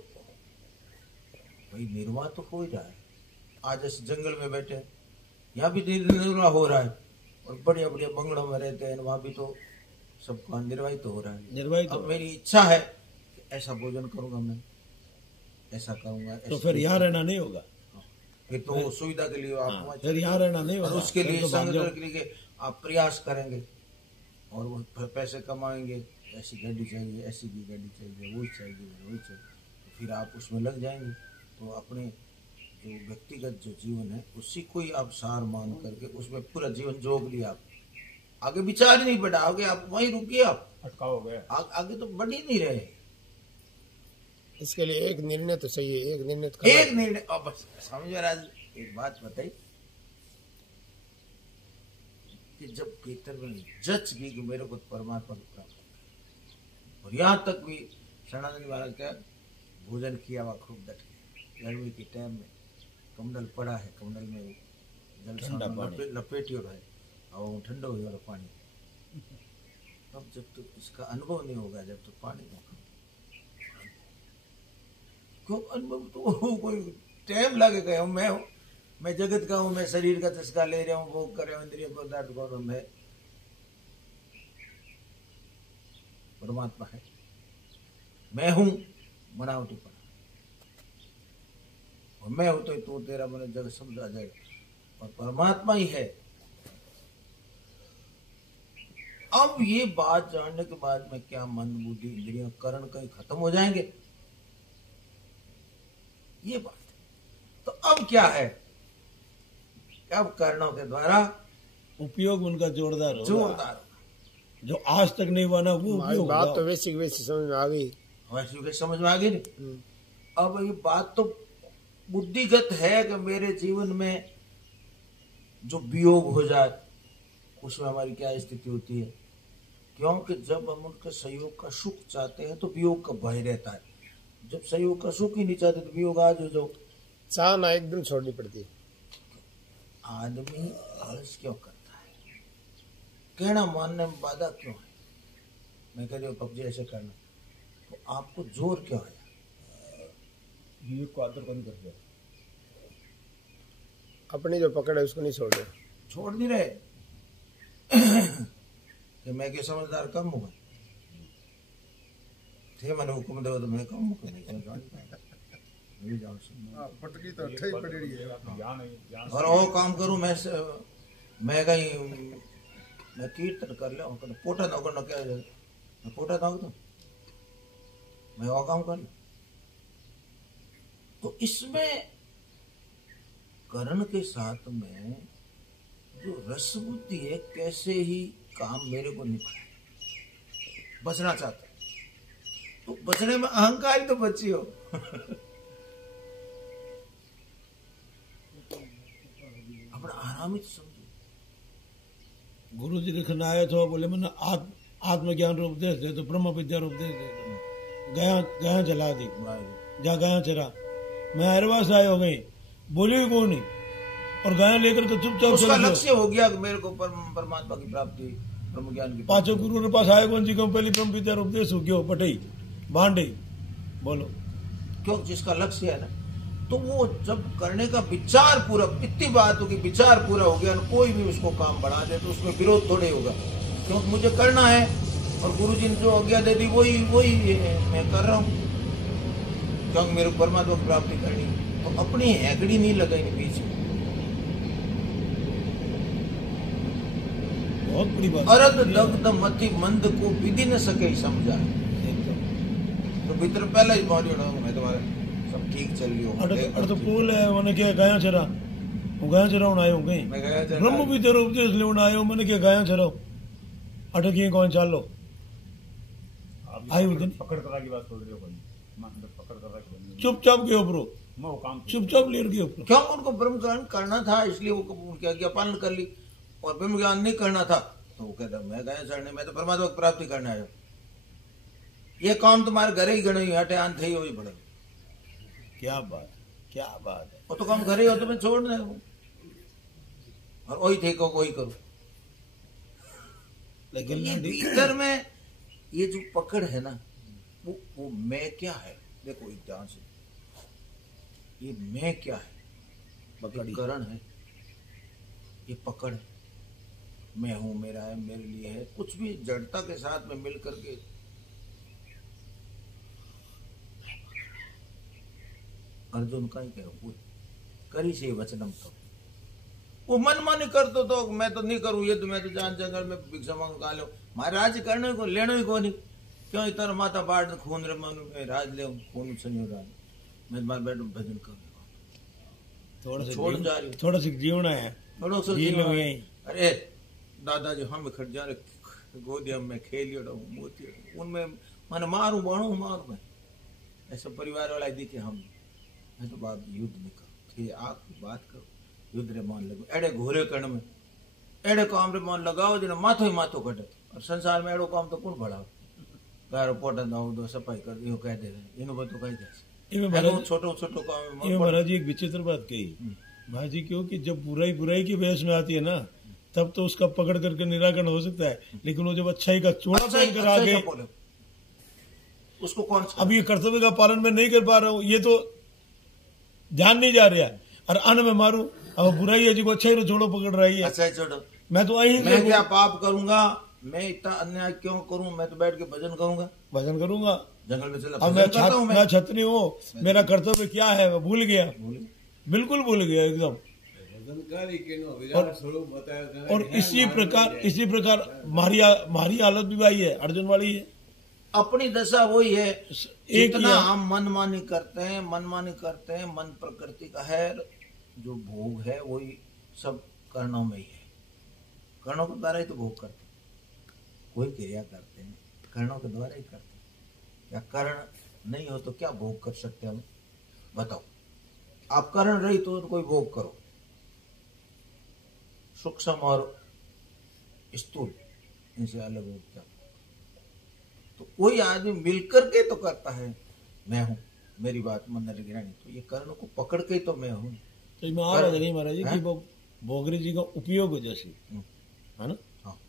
भाई निर्वाह तो हो ही रहा है। आज ऐसे जंगल में बैठे हैं, यहाँ भी निर्वाह हो रहा है, और बढ़िया बढ़िया बंगलों में रहते हैं, वहां भी तो सबका निर्वाह तो हो रहा है। निर्वाह तो अब मेरी इच्छा है कि ऐसा भोजन करूंगा मैं, ऐसा करूंगा, तो फिर यहाँ रहना नहीं होगा। फिर तो वो सुविधा के लिए आप वहाँ फिर यहाँ रहना नहीं और होगा। उसके लिए फिर तो भाग संगठन जाओ। के लिए आप प्रयास करेंगे और वो पैसे कमाएंगे, ऐसी गाड़ी चाहिए, ऐसी भी गाड़ी चाहिए, वो चाहिए, वो चाहिए, तो फिर आप उसमें लग जाएंगे। तो अपने जो व्यक्तिगत जो जीवन है उसी को ही आप सार मान करके उसमें पूरा जीवन जोग लिया, आप आगे विचार ही नहीं बढ़ा, आगे आप वहीं रुकिए, आप अटकाव हो गया। आगे तो बढ़ ही नहीं रहे। इसके लिए एक निर्णय तो चाहिए, एक निर्णय तो एक निर्णय। अब बस समझ में आज एक बात बताई कि जब भीतर में जच भी कि मेरे को परमात्मा को प्राप्त, और यहाँ तक भी सनातन महाराज का भोजन किया हुआ खूब डट के, गर्मी के टाइम में कमंडल पड़ा है, कमंडल में जल लपेटियो है और ठंडा हो गया पानी। अब जब तक इसका अनुभव नहीं होगा, जब तक पानी नहीं, क्यों अनुभव तो कोई टाइम लगेगा। मैं जगत का हूं, मैं शरीर का चस्का ले रहा हूँ, भोग कर रहा हूँ, इंद्रिय पदार्थ को, मैं परमात्मा है, मैं हूं बनावटी पड़ा, और मैं हूं तो तू तेरा मन जगत समझ आ जाएगा, और परमात्मा ही है। अब ये बात जानने के बाद में क्या मन बुद्धि इंद्रियों करण कहीं खत्म हो जाएंगे, ये बात है। तो अब क्या है, अब कर्णों के द्वारा उपयोग उनका जोरदार होगा, जोरदार, जो आज तक नहीं बना वो उपयोग बात होगा। तो वैसी वैसी समझ में आ गई, वैसे समझ में आ गई नहीं। अब ये बात तो बुद्धिगत है कि मेरे जीवन में जो वियोग हो जाए उसमें हमारी क्या स्थिति होती है, क्योंकि जब हम उनके सहयोग का सुख चाहते हैं तो वियोग का भय रहता है, जब सहयोग का सुख ही नहीं चाहते तो वियोग आज हो जाओ, चाहना एकदम छोड़नी पड़ती है। आदमी आलस क्यों करता है, कहना मानने में बाधा क्यों है, मैं कह रही हूँ पबजी ऐसे करना, तो आपको जोर क्यों है, विवेक को आदर करनी करते, अपनी जो पकड़ है उसको नहीं छोड़ रहे, छोड़ नहीं रहे कि मैं के समझदार कम हुआ थे, मैंने हुक्म दो तो मैं कम हुक्म नहीं जाऊँ पटकी तो ठीक पड़ी है। और वो काम करूं मैं कहीं मैं कीर्तन कर ले पोटा ना करना, क्या मैं पोटा ना तो मैं वो काम कर लूं। तो इसमें करण के साथ में जो रस बुद्धि है, कैसे ही काम मेरे को निकले, बचना चाहता है, तो बचने में अहंकार तो बची हो अपना आराम ही तो समझो। गुरु जी लिखने आए थे, बोले मैंने आत्मज्ञान रूप दे दे तो ब्रह्म विद्या रूप दे दे, गया जला दी, जा गया चरा, मैं अरवा से आए हो गई, बोली को नहीं, और गाय लेकर के चुपचाप उसका लक्ष्य हो गया कि मेरे को परमात्मा की प्राप्ति, ब्रह्म ज्ञान की। पांचों गुरु के पास आए कौन जी को पहली ब्रह्म विद्या उपदेश हो गया, पटई भांडई, बोलो क्यों, जिसका लक्ष्य है ना, तो वो जब करने का विचार पूरा, इतनी बात होगी विचार पूरा हो गया, कोई भी उसको काम बढ़ा दे तो उसमें विरोध थोड़े होगा, क्योंकि मुझे करना है और गुरु जी ने जो आज्ञा दे दी वही मैं कर रहा हूँ, क्योंकि मेरे को परमात्मा की प्राप्ति करनी, तो अपनी हैकड़ी नहीं लगाई बीच में। बहुत बड़ी बात। अरद दग्ध मति मंद को विधि न सके समझा, तो भीतर पहले ही मारी मैं तुम्हारे सब ठीक चल रही हो, तो पुल है, मैंने क्या गाया चरा, वो गाया चराउन आयो कहीं, ब्रह्म विद्या उपदेश लेवन आयो, मैंने क्या गाया चराओ, अटकी कौन चालो आयु पकड़ करा की बात छोड़ रही हो, पकड़ करा की चुपचाप के ऊपर चुपचाप लेर के ऊपर, क्यों उनको ब्रह्म ज्ञान करना था इसलिए वो उनकी आज्ञा पालन कर ली, और ब्रह्म ज्ञान नहीं करना था तो वो कहता मैं गया चढ़ने, मैं तो परमात्मा की प्राप्ति करने आया, ये काम तुम्हारे घर ही गणे हटे आन थे ही हो पड़े। क्या बात, क्या बात है, वो तो काम घर ही हो तो मैं छोड़ दे, और वही थे को वही करो, लेकिन ये भीतर में ये जो पकड़ है ना, वो मैं क्या है, देखो एक ध्यान से, ये मैं क्या है, ये करण है, ये पकड़ है, मैं हूं, मेरा है, मेरे लिए है, कुछ भी जड़ता के साथ में मिल करके अर्जुन का ही कहो करी से वचनम, तो वो मन मानी कर तो मैं तो नहीं करूं ये, तो मैं तो जान जंगल में भिक्षा मांग का लो, मारे राज करने को लेना ही को नहीं, क्यों इतना माता बाढ़ खून रे मन में राज ले खून सनी राज, मैं तुम्हारे बैठ भजन कर छोड़ जा रही, थोड़ा सा जीवना है, थोड़ा सा जीवन। अरे दादाजी हम खट जा रहे गोदिया में खेलियो मोती, उनमें मैंने मारू बाणू मारू मैं ऐसे परिवार वाला देखे हम मैं तो बात युद्ध नहीं करो ठीक आप बात करो युद्ध रे मन लगो एड़े घोरे कण में एड़े काम रे मन लगाओ जिने माथो ही माथो कटे और संसार में एड़ो काम तो कौन बढ़ाओ गारो पोटा दाऊ दो सफाई कर यो कह दे इनो बतो कही दे इमे महाराज छोटो छोटो काम ये महाराज जी एक विचित्र बात कही भाजी क्यों कि जब बुराई बुराई की बहस में आती है ना तब तो उसका पकड़ करके निराकरण हो सकता है लेकिन वो जब अच्छाई का चोड़ा पहन कर आ गए उसको कौन अब ये कर्तव्य का पालन मैं नहीं कर पा रहा हूँ ये तो ध्यान नहीं जा रहा और अन्न में मारू अब बुराई है जी को अच्छाई छोड़ो पकड़ रही है अच्छा छोड़ो मैं तो अहिंसा मैं क्या पाप करूंगा मैं इतना अन्याय क्यों करूं मैं तो बैठ के भजन करूंगा भजन करूंगा जंगल में चला अब मैं छत्री हूँ मेरा कर्तव्य क्या है मैं भूल गया बिल्कुल भूल गया एकदम और इसी प्रकार मारी हालत भी भाई है अर्जुन वाली है अपनी दशा वही है इतना हम मनमानी करते हैं मन प्रकृति का है जो भोग है वही सब कर्णों में ही है कर्णों के द्वारा ही तो भोग करते हैं कोई क्रिया करते हैं कर्णों के द्वारा ही करते हैं या कर्ण नहीं हो तो क्या भोग कर सकते हम बताओ आप कर्ण रही तो कोई भोग करो सूक्ष्म और स्थूल इनसे अलग हो क्या तो कोई आदमी मिलकर के तो करता है मैं हूं मेरी बात मन गिरानी तो ये कर्ण को पकड़ के तो मैं हूं तो मैं आ रहा नहीं महाराज जी कि वो भोगरी जी का उपयोग जैसे है ना हाँ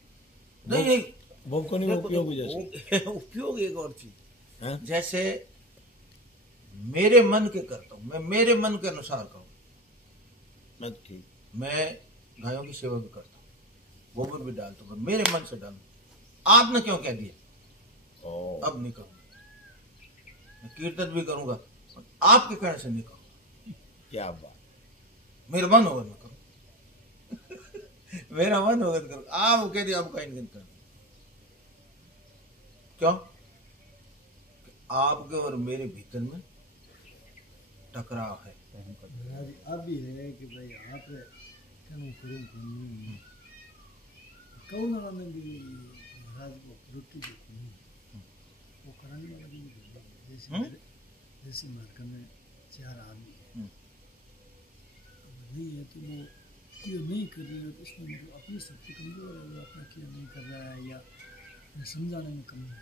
नहीं भोग को नहीं उपयोग जैसे उपयोग एक और चीज जैसे मेरे मन के करता हूं मैं मेरे मन के अनुसार करूं ठीक मैं गायों की सेवा भी करता हूँ गोबर भी डालता हूँ मेरे मन से डालू आपने क्यों कह दिया अब नहीं करूंगा मैं कीर्तन भी करूंगा आपके कहने से नहीं करूंगा क्या बात मेरा मन होगा मैं करूँ मेरा मन होगा तो करूँ आप कह दिया आपका इनकन कर क्यों आपके और मेरे भीतर में टकराव है अभी है कि भाई आप कौन आनंद महाराज को रुकी वो कराने वाला भी जैसे मार्का में 4 आदमी है नहीं है तो वो क्यों नहीं कर रही है तो उसमें मतलब अपनी शक्ति कमजोर है वो अपना क्यों नहीं कर रहा है या समझाने में कमी है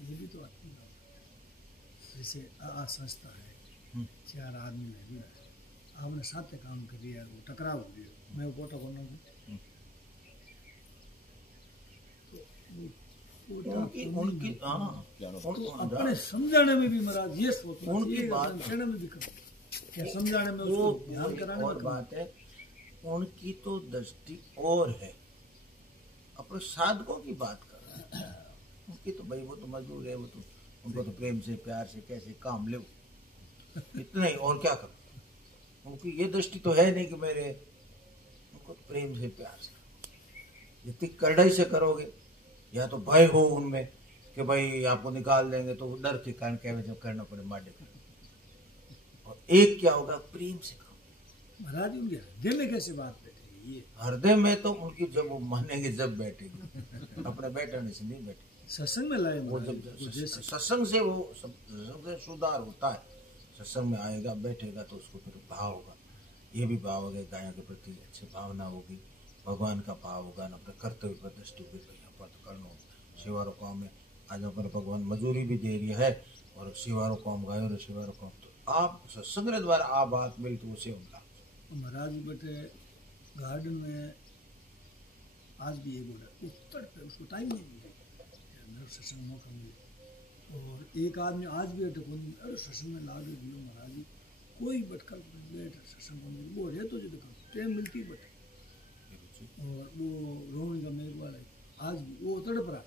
ये भी तो आती बात जैसे संस्था है 4 आदमी है भी आपने साथ काम कर लिया वो टकराव हो गया मैं पोटा करना उनकी अपने समझाने में भी महाराज ये सोचना उनकी बात कहने में भी क्या समझाने में वो ध्यान कराने और बात है उनकी तो दृष्टि और है अपने साधकों की बात कर रहे हैं उनकी तो भाई वो तो मजदूर है वो तो उनको तो प्रेम से प्यार से कैसे काम ले इतना ही और क्या करो उनकी ये दृष्टि तो है नहीं कि मेरे उनको प्रेम से प्यार से जितनी कड़ाई से करोगे या तो भय हो उनमें कि भाई आपको निकाल देंगे तो डर के कारण क्या जब करना पड़े मारे और एक क्या होगा प्रेम से करो महाराज उनके हृदय में कैसे बात बैठेगी ये हृदय में तो उनकी जब वो मानेंगे जब बैठेगी अपने बैठने से नहीं बैठे सत्संग में लाए वो जब सत्संग से वो सत्संग से सुधार होता है सत्संग में आएगा बैठेगा तो उसको फिर भाव होगा ये भी भाव होगा गायों के प्रति अच्छी भावना होगी भगवान का भाव होगा अपने कर्तव्य पर दृष्टि होगी तो यहाँ पर करना सेवारो काम में आज अपने भगवान मजूरी भी दे रही है और सेवारो काम गायो सेवारो काम तो आप सत्संग द्वारा आप बात मिली तो उसे होगा महाराज बेटे गार्डन में आज भी ये बोला उत्तर पे उसको टाइम नहीं मिले सत्संग मौका मिले और एक आदमी आज भी अरे सत्संग में ला दियो महाराज जी कोई बटकर बैठ सत्संग में वो है तो जो टाइम मिलती बटे और वो रोहन का मेरे वाला आज भी वो तड़प रहा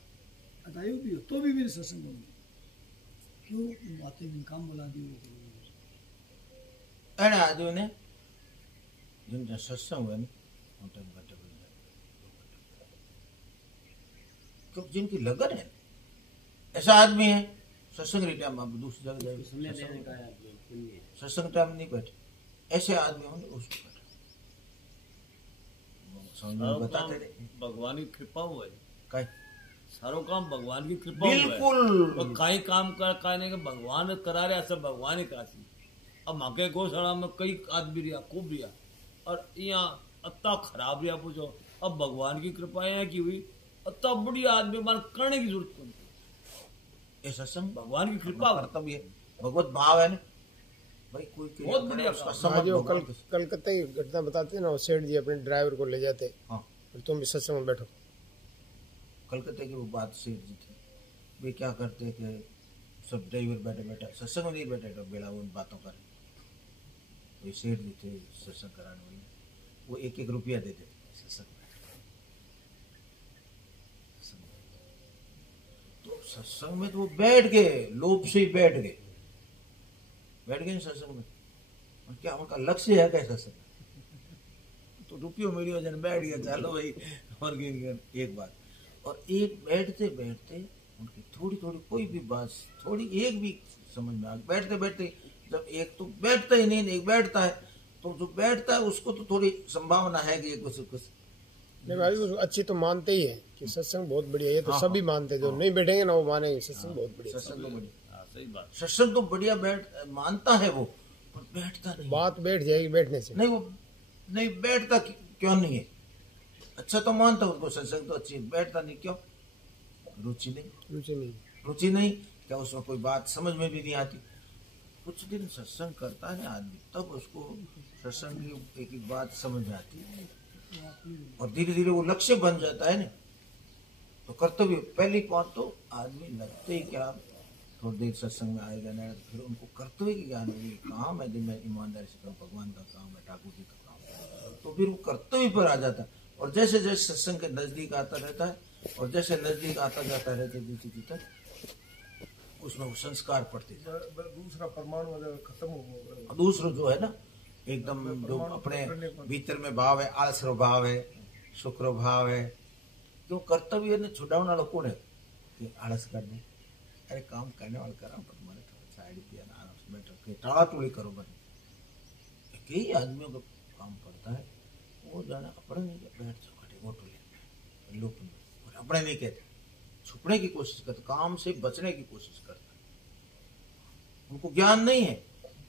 अतायु भी हो तो भी मेरे सत्संग में क्यों आते दिन काम बुला दिए अरे आदमी ने जिनका सत्संग हुआ ना टाइम घटे क्योंकि जिनकी लगन है ऐसा आदमी है सत्संग टाइम आप दूसरी जगह जाए सत्संग टाइम नहीं बैठे ऐसे आदमी होंगे उसको बैठे बताते भगवान की कृपा हुआ है सारो काम भगवान की कृपा हुआ है। बिल्कुल और काई काम कर काने के भगवान करा रहे सब भगवान ही कासी। अब माके गौशाला में कई आदमी रिया खूब रिया और यहाँ अत्ता खराब रिया पूछो। अब भगवान की कृपा यहाँ की हुई अत्ता बड़ी आदमी मान करने की जरूरत नहीं। ये सत्संग भगवान की कृपा कर्तव्य भगवत भाव है ना भाई। कोई बहुत बढ़िया उसका काम। समझ आज वो भगवान के- कलकत्ता की घटना बताते हैं ना, वो सेठ जी अपने ड्राइवर को ले जाते, हाँ और तुम भी सत्संग में बैठो। कलकत्ते की वो बात सेठ जी थी। वे क्या करते कि सब ड्राइवर बैठे बैठे सत्संग में नहीं बैठे तो बेड़ा उन बातों कर। वही सेठ जी थे सत्संग कराने वाले, वो 1-1 रुपया देते थे सत्संग में। तो सत्संग में तो वो बैठ गए, लोभ से ही बैठ गए ना सत्संग में। और क्या उनका लक्ष्य है क्या सत्संग में? तो रुपये मिली वजह बैठ गया, चलो भाई। और एक बात, और एक बैठते बैठते उनकी थोड़ी थोड़ी कोई भी बात थोड़ी एक भी समझ में आ गई। बैठते बैठते जब एक तो बैठता ही नहीं, एक बैठता है, तो जो बैठता है उसको तो थोड़ी संभावना है कि कुछ नहीं भाई, वो अच्छी तो मानते ही है कि सत्संग बहुत बढ़िया है। ये तो हाँ, सभी मानते हैं, जो नहीं बैठेंगे ना वो मानेंगे सत्संग बहुत बढ़िया। सत्संग तो बढ़िया, हाँ, सही बात। सत्संग तो बढ़िया मानता है वो, पर बैठता नहीं। बात बैठ जाएगी बैठने से। नहीं वो नहीं बैठता क्यों नहीं है? अच्छा तो मानता हूँ उनको, सत्संग तो अच्छी है, बैठता नहीं क्यों? रुचि नहीं। रुचि नहीं क्या? उसमें कोई बात समझ में भी नहीं आती। कुछ दिन सत्संग करता है आदमी तब उसको सत्संग की एक बात समझ में आती है, और धीरे धीरे वो लक्ष्य बन जाता है ना। तो कर्तव्य पहली बात तो आदमी लगते ही क्या थोड़ी देर सत्संग में आएगा ना, फिर उनको कर्तव्य की ज्ञान होगी। काम है दिन में ईमानदारी से काम, भगवान का काम है, ठाकुर जी का काम है, तो फिर वो कर्तव्य पर आ जाता है। और जैसे जैसे सत्संग के नजदीक आता रहता है, और जैसे नजदीक आता जाता रहता है, उसमें वो संस्कार पड़ते जाते। दूसरा परमाणु अगर खत्म हो, दूसरा जो है ना एकदम जो अपने भीतर में भाव है, आलसरो भाव है, शुक्र भाव है, क्यों कर्तव्य ने छुड़ाने वाला कौन है? कि आलस करने, अरे काम करने वाला करा पर तुम्हारे थोड़ा साइड पिया ना आराम बैठो के टाड़ा टोली करो बने। कई आदमियों का काम पड़ता है, वो जाना अपने नहीं बैठ जाओ खड़े वो टोली लोग और अपने नहीं कहते, छुपने की कोशिश करते, काम से बचने की कोशिश करते। उनको ज्ञान नहीं है,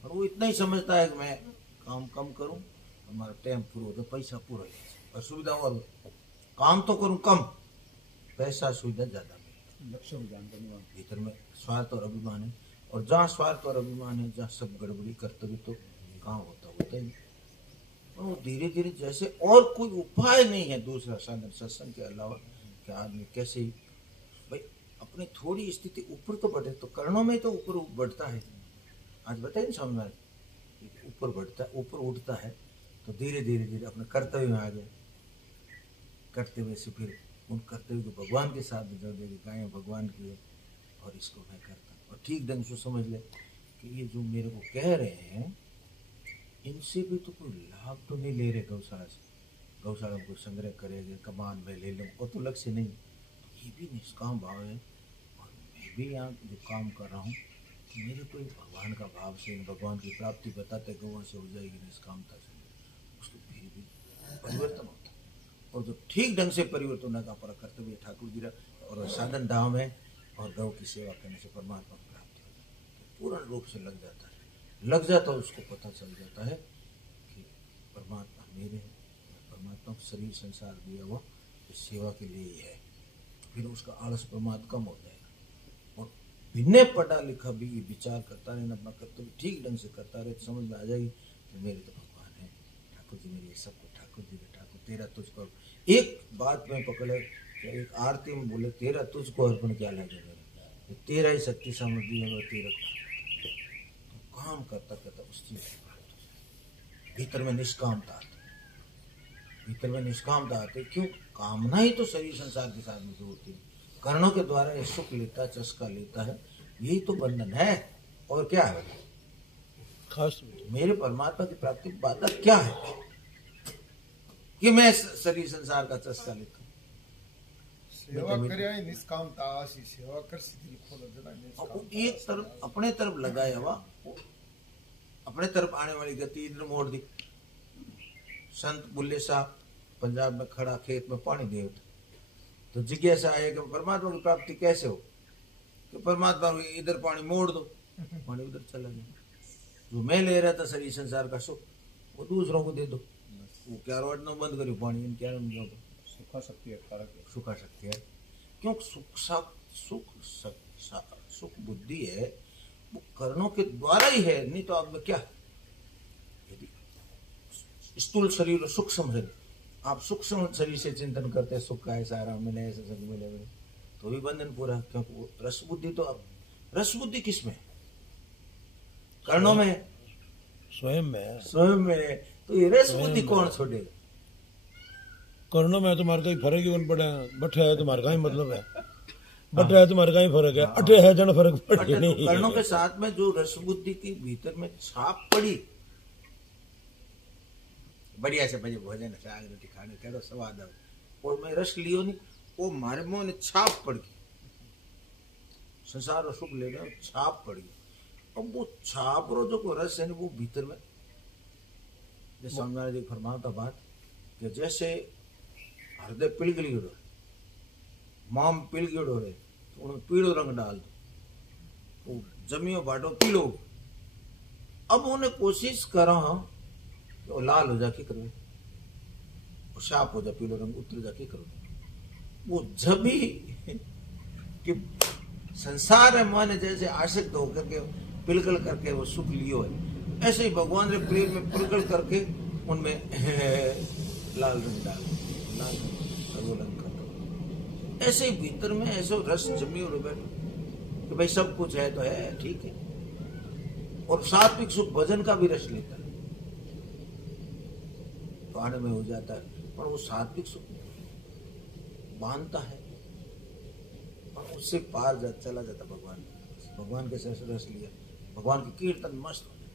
और वो इतना ही समझता है कि मैं काम कम करूं, हमारा टाइम पूरा हो जाए, पैसा पूरा हो जाए और सुविधा, और काम तो करूं कम, पैसा सुविधा ज्यादा मिले। लक्ष्य को जानते नहीं वहाँ। भीतर में स्वार्थ और अभिमान है, और जहाँ स्वार्थ और अभिमान है जहाँ सब गड़बड़ी कर्तव्य तो कहाँ होता ही। और वो धीरे धीरे जैसे और कोई उपाय नहीं है दूसरा साधन सत्संग के अलावा कि आदमी कैसे भाई अपनी थोड़ी स्थिति ऊपर तो बढ़े, तो कर्णों में तो ऊपर बढ़ता है। आज बताइए समझ में ऊपर बढ़ता है, ऊपर उठता है, तो धीरे धीरे धीरे अपने कर्तव्य में आ गया। कर्तव्य से फिर उन कर्तव्य को भगवान के साथ जोड़ देगी, गाय भगवान की है और इसको मैं करता हूँ। और ठीक ढंग से समझ ले कि ये जो मेरे को कह रहे हैं इनसे भी तो कोई लाभ तो नहीं ले रहे गौशाला से, गौशाला को संग्रह करेंगे, कमान में ले लूँ, और तो लक्ष्य नहीं। तो ये भी निष्काम भाव है, और मैं भी यहाँ जो काम कर रहा हूँ मेरे को भगवान का भाव से, भगवान की प्राप्ति बताते गौवा से हो जाएगी निष्कामता से, उसको फिर भी परिवर्तन होता है। और जो ठीक ढंग से परिवर्तन होने का पर कर्तव्य ठाकुर जी का और साधन धाम है, और गौ की सेवा करने से परमात्मा की प्राप्ति हो जाती है, पूर्ण रूप से लग जाता है। लग जाता है उसको पता चल जाता है कि परमात्मा मेरे हैं, परमात्मा को शरीर संसार दिया हुआ इस सेवा के लिए ही है। फिर उसका आलस प्रमाद कम हो जाएगा, और बिना पढ़ा लिखा भी ये विचार करता रहे, अपना कर्तव्य ठीक ढंग से करता रहे, तो समझ में आ जाएगी कि मेरे तो भगवान है, ठाकुर जी मेरे सबको, ठाकुर जी के ठाकुर तेरा तुझको। एक बात में पकड़े, एक आरती में बोले तेरा तुझको अर्पण क्या लगे, मेरे तेरा ही शक्ति सामर्थ्य है, तेरा तो काम करता करता उस चीज भीतर में निष्कामता आती, भीतर में निष्कामता आती। क्यों? कामना ही तो शरीर संसार के साथ में जोड़ती है, कर्णों के द्वारा ये सुख लेता, चस्का लेता है, यही तो बंधन है। और क्या है खास मेरे परमात्मा की प्राप्ति बाधा क्या है कि मैं शरीर संसार का चस्का लेता हूँ? सेवा करे निष्कामता आशी सेवा कर दिल खोल जरा वो एक तरफ अपने तरफ लगाया हुआ, अपने तरफ आने वाली गति इधर मोड़ दी। संत बुल्ले साहब पंजाब में खड़ा खेत में पानी दे, तो जिज्ञासा है कि परमात्मा की प्राप्ति कैसे हो, कि परमात्मा को इधर पानी मोड़ दो, पानी उधर चला गया। जो मैं ले रहा था शरीर संसार का सुख, वो दूसरों को दे दो। वो क्या रोडना बंद करो पानी, इन क्या सुखा शक्ति है, सुखा शक्ति है। क्यों सुख बुद्धि है वो कर्णों के द्वारा ही है, नहीं तो आप में क्या। यदि स्थूल शरीर और सूक्ष्म शरीर, आप सूक्ष्म शरीर से चिंतन करते हैं सुख का ऐसा आराम मिले, ऐसा सुख मिले, तो भी बंधन पूरा। क्योंकि वो रस बुद्धि, तो अब रस बुद्धि किसमें? कर्णों में, स्वयं में, स्वयं में। तो ये रस बुद्धि कौन छोड़ेगा? कर्णों में तुम्हारे कहीं फर्क ही कौन पड़ा, बठे है तुम्हारे का ही मतलब है, बठे है तुम्हारे का ही फर्क है, अटे है जन फर्क पड़े नहीं। कर्णों के साथ में जो रस बुद्धि की भीतर में छाप पड़ी, बढ़िया से बजे भोजन साग रोटी खाने केड़ो स्वाद आवे, और मैं रस लियो नहीं, वो मारे मुंह ने छाप पड़ गई, संसार और सुख लेने छाप पड़ गई। अब वो छाप रो जो को रस है वो भीतर में, जैसे स्वामी महाराज जी फरमाता बात कि जैसे हृदय पिल गली हो, माम पिल गयो रे, तो उन्हें पीड़ो रंग डाल दो, तो जमियो बाटो पीलो। अब उन्हें कोशिश करा कि वो लाल हो जाके करो, वो साफ हो जा, पीलो रंग उतर जाके करो। वो जब भी कि संसार है मन जैसे आसक्त होकर के पिलगल करके वो सुख लियो है, ऐसे ही भगवान ने प्रेम में पिलगल करके उनमें लाल रंग डाल, लाल रंग कर दो। ऐसे ही भीतर में ऐसे रस जमी और बैठो कि भाई सब कुछ है तो है, ठीक है। और सात्विक सुख भजन का भी रस लेता है, पाने में हो जाता है, पर वो सात्विक सुख बांधता है और उससे पार चला जाता भगवान के रस लिया, भगवान की कीर्तन मस्त हो जाए,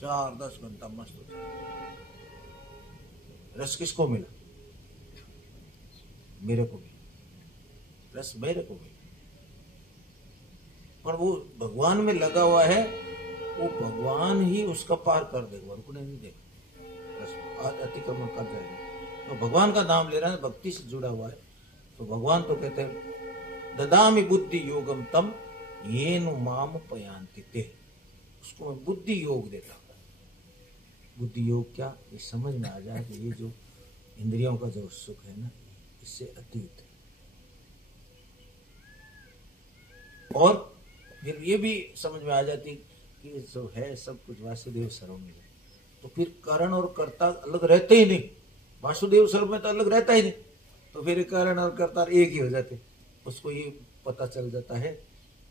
4-10 घंटा मस्त हो जाए। रस किसको मिला? मेरे को मिला, रस मेरे को मिला, पर वो भगवान में लगा हुआ है, वो भगवान ही उसका पार कर देगा, और नहीं देगा, रस अतिक्रमण कर जाएगा। तो भगवान का नाम ले रहा है, भक्ति से जुड़ा हुआ है, तो भगवान तो कहते हैं ददामि बुद्धि योगम तम येनु माम पयांति ते, उसको मैं बुद्धि योग देता हूं। बुद्धि योग क्या, ये समझ में आ जाए कि ये जो इंद्रियों का जो सुख है ना, इससे अतीत है। और फिर ये भी समझ में आ जाती कि जो है सब कुछ वासुदेव सर्वम में, तो फिर कारण और कर्ता अलग रहते ही नहीं, वासुदेव सर्व में तो अलग रहता ही नहीं, तो फिर कारण और कर्ता एक ही हो जाते। उसको ये पता चल जाता है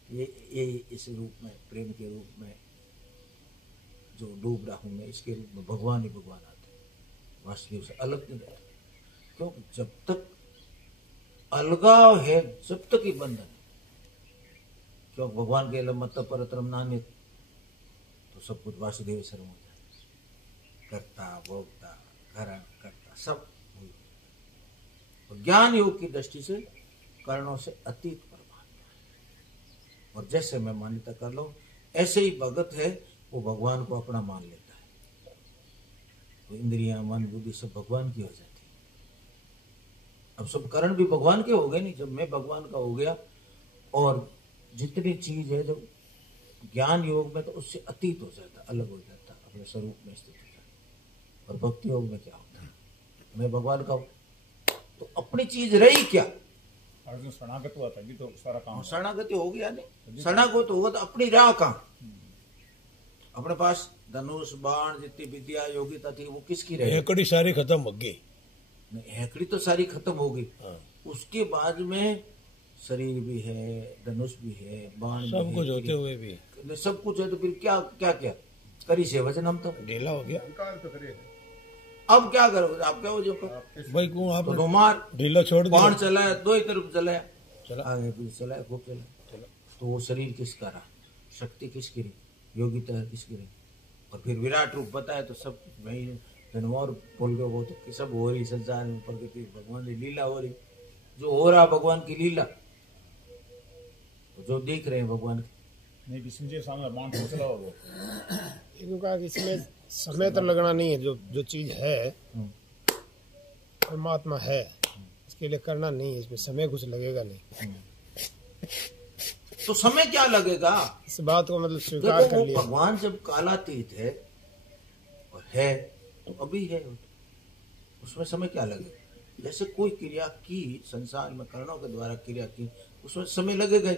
ये इस रूप में, प्रेम के रूप में जो डूब रहा हूं मैं, इसके रूप में भगवान ही भगवान आते हैं, वासुदेव से अलग नहीं रहता। क्योंकि जब तक अलगाव है, जब तक ही बंधन है। क्यों? भगवान के मत परतरम नान्य, तो सब कुछ वासुदेव सर्व हो जाए, कर्ता भोक्ता करण कर्ता सब। तो ज्ञान योग की दृष्टि से कर्णों से अतीत परमात्मा है, और जैसे मैं मान्यता कर लूं ऐसे ही भगत है, वो भगवान को अपना मान लेता है, तो इंद्रियां मन बुद्धि सब भगवान की हो जाती है। अब सब करण भी भगवान के हो गए नहीं, जब मैं भगवान का हो गया, और जितनी चीज है जब ज्ञान योग में तो उससे अतीत हो जाता, अलग हो जाता, अपने स्वरूप में स्थित हो जाता। और भक्ति योग में क्या होता है, मैं भगवान का हूं, तो अपनी चीज रही क्या? अर्जुन शरणागत हुआ था, तो सारा काम शरणागति हो गया नहीं, शरणागत होगा तो अपनी राह कहां? अपने पास धनुष बाण जितनी विद्या योग्यता थी वो किसकी रही? हेकड़ी सारी खत्म हो गई, हेकड़ी तो सारी खत्म हो गई। उसके बाद में शरीर भी है, धनुष भी है, बाण सब कुछ होते हुए भी सब कुछ है, तो फिर क्या क्या क्या करी से वचन हम तो ढीला हो गया। तो करे, अब क्या करोगे आप? क्या हो जो भाई क्यों आप तो मार ढीला छोड़ दिया, बाण चलाया, दो ही तरफ चलाया, चला आगे पीछे चलाया, खूब चला, तो वो शरीर किसका रहा? शक्ति किसकी रही? योग्यता किसकी रही? और फिर विराट रूप बताया तो सब वही धनवर बोल गए, वो तो सब हो रही संसार में, प्रकृति भगवान की लीला हो रही, जो हो रहा भगवान की लीला, तो जो देख रहे हैं भगवान की नहीं कि समझे सामने बाण तो चला वो। इन्होंने कहा कि इसमें समय तो लगना नहीं है, जो जो चीज है परमात्मा है, इसके लिए करना नहीं है, इसमें समय कुछ लगेगा नहीं। तो समय क्या लगेगा? इस बात को मतलब स्वीकार देखो कर वो लिया। भगवान जब कालातीत है और है तो अभी है, उसमें समय क्या लगेगा? जैसे कोई क्रिया की संसार में कर्णों के द्वारा क्रिया की, उसमें समय लगेगा ही।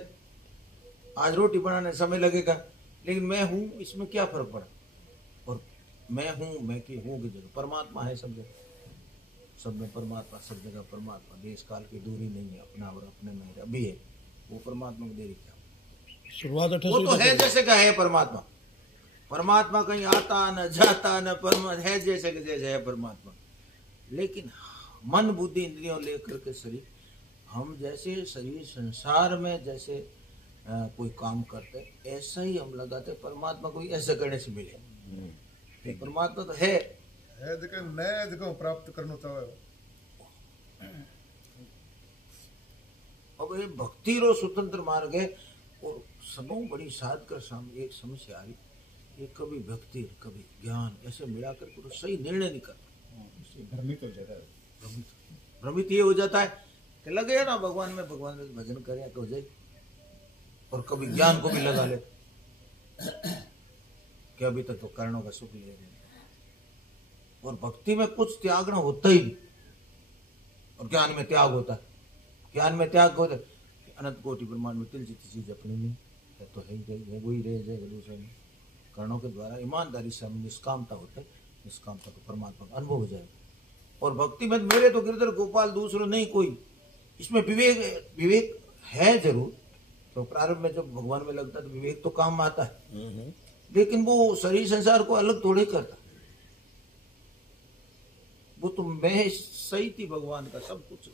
आज रोटी बनाने समय लगेगा, लेकिन मैं हूं इसमें क्या फर्क पड़ा? और मैं हूं, मैं की हूं की जगह परमात्मा है सब जगह, सब में परमात्मा, सब जगह परमात्मा। देश काल की दूरी नहीं है, अपना और अपने में अभी है वो परमात्मा की देरी क्या? शुरुआत वो तो है जैसे का है परमात्मा। परमात्मा कहीं आता न जाता न परमात्मा है जैसे कि जैसे है परमात्मा। लेकिन मन बुद्धि इंद्रियों लेकर के शरीर, हम जैसे शरीर संसार में जैसे कोई काम करते ऐसा ही हम लगाते परमात्मा को ऐसा करने से मिले। परमात्मा तो है देखो नए देखो प्राप्त करना तो अब ये भक्ति रो स्वतंत्र मार्ग है। और सबों बड़ी साध कर सामने एक समस्या आ रही, ये कभी भक्ति कभी ज्ञान ऐसे मिलाकर तो सही निर्णय नहीं करता। भ्रमित हो जाता है। भ्रमित ये हो जाता है कि लगे ना भगवान में भजन करे तो हो जाए, और कभी ज्ञान को भी लगा ले कि अभी तक तो कर्णों का सुख ले रहे। और भक्ति में कुछ त्यागना होता ही नहीं, और ज्ञान में त्याग होता है। ज्ञान में त्याग होता है, अनंत कोटि ब्रह्मांड में तिल जितनी चीज अपनी नहीं है, तो है ही वही रह जाएगा दूसरे में। कर्णों के द्वारा ईमानदारी से हम निष्कामता होते, निष्कामता को परमात्मा का अनुभव हो जाएगा। और भक्ति में मेरे तो गिरधर गोपाल दूसरों नहीं कोई, इसमें विवेक है जरूर। तो प्रारंभ में जब भगवान में लगता है तो विवेक तो काम आता है, लेकिन वो शरीर संसार को अलग थोड़ी करता। वो तो मैं सही थी भगवान का, सब कुछ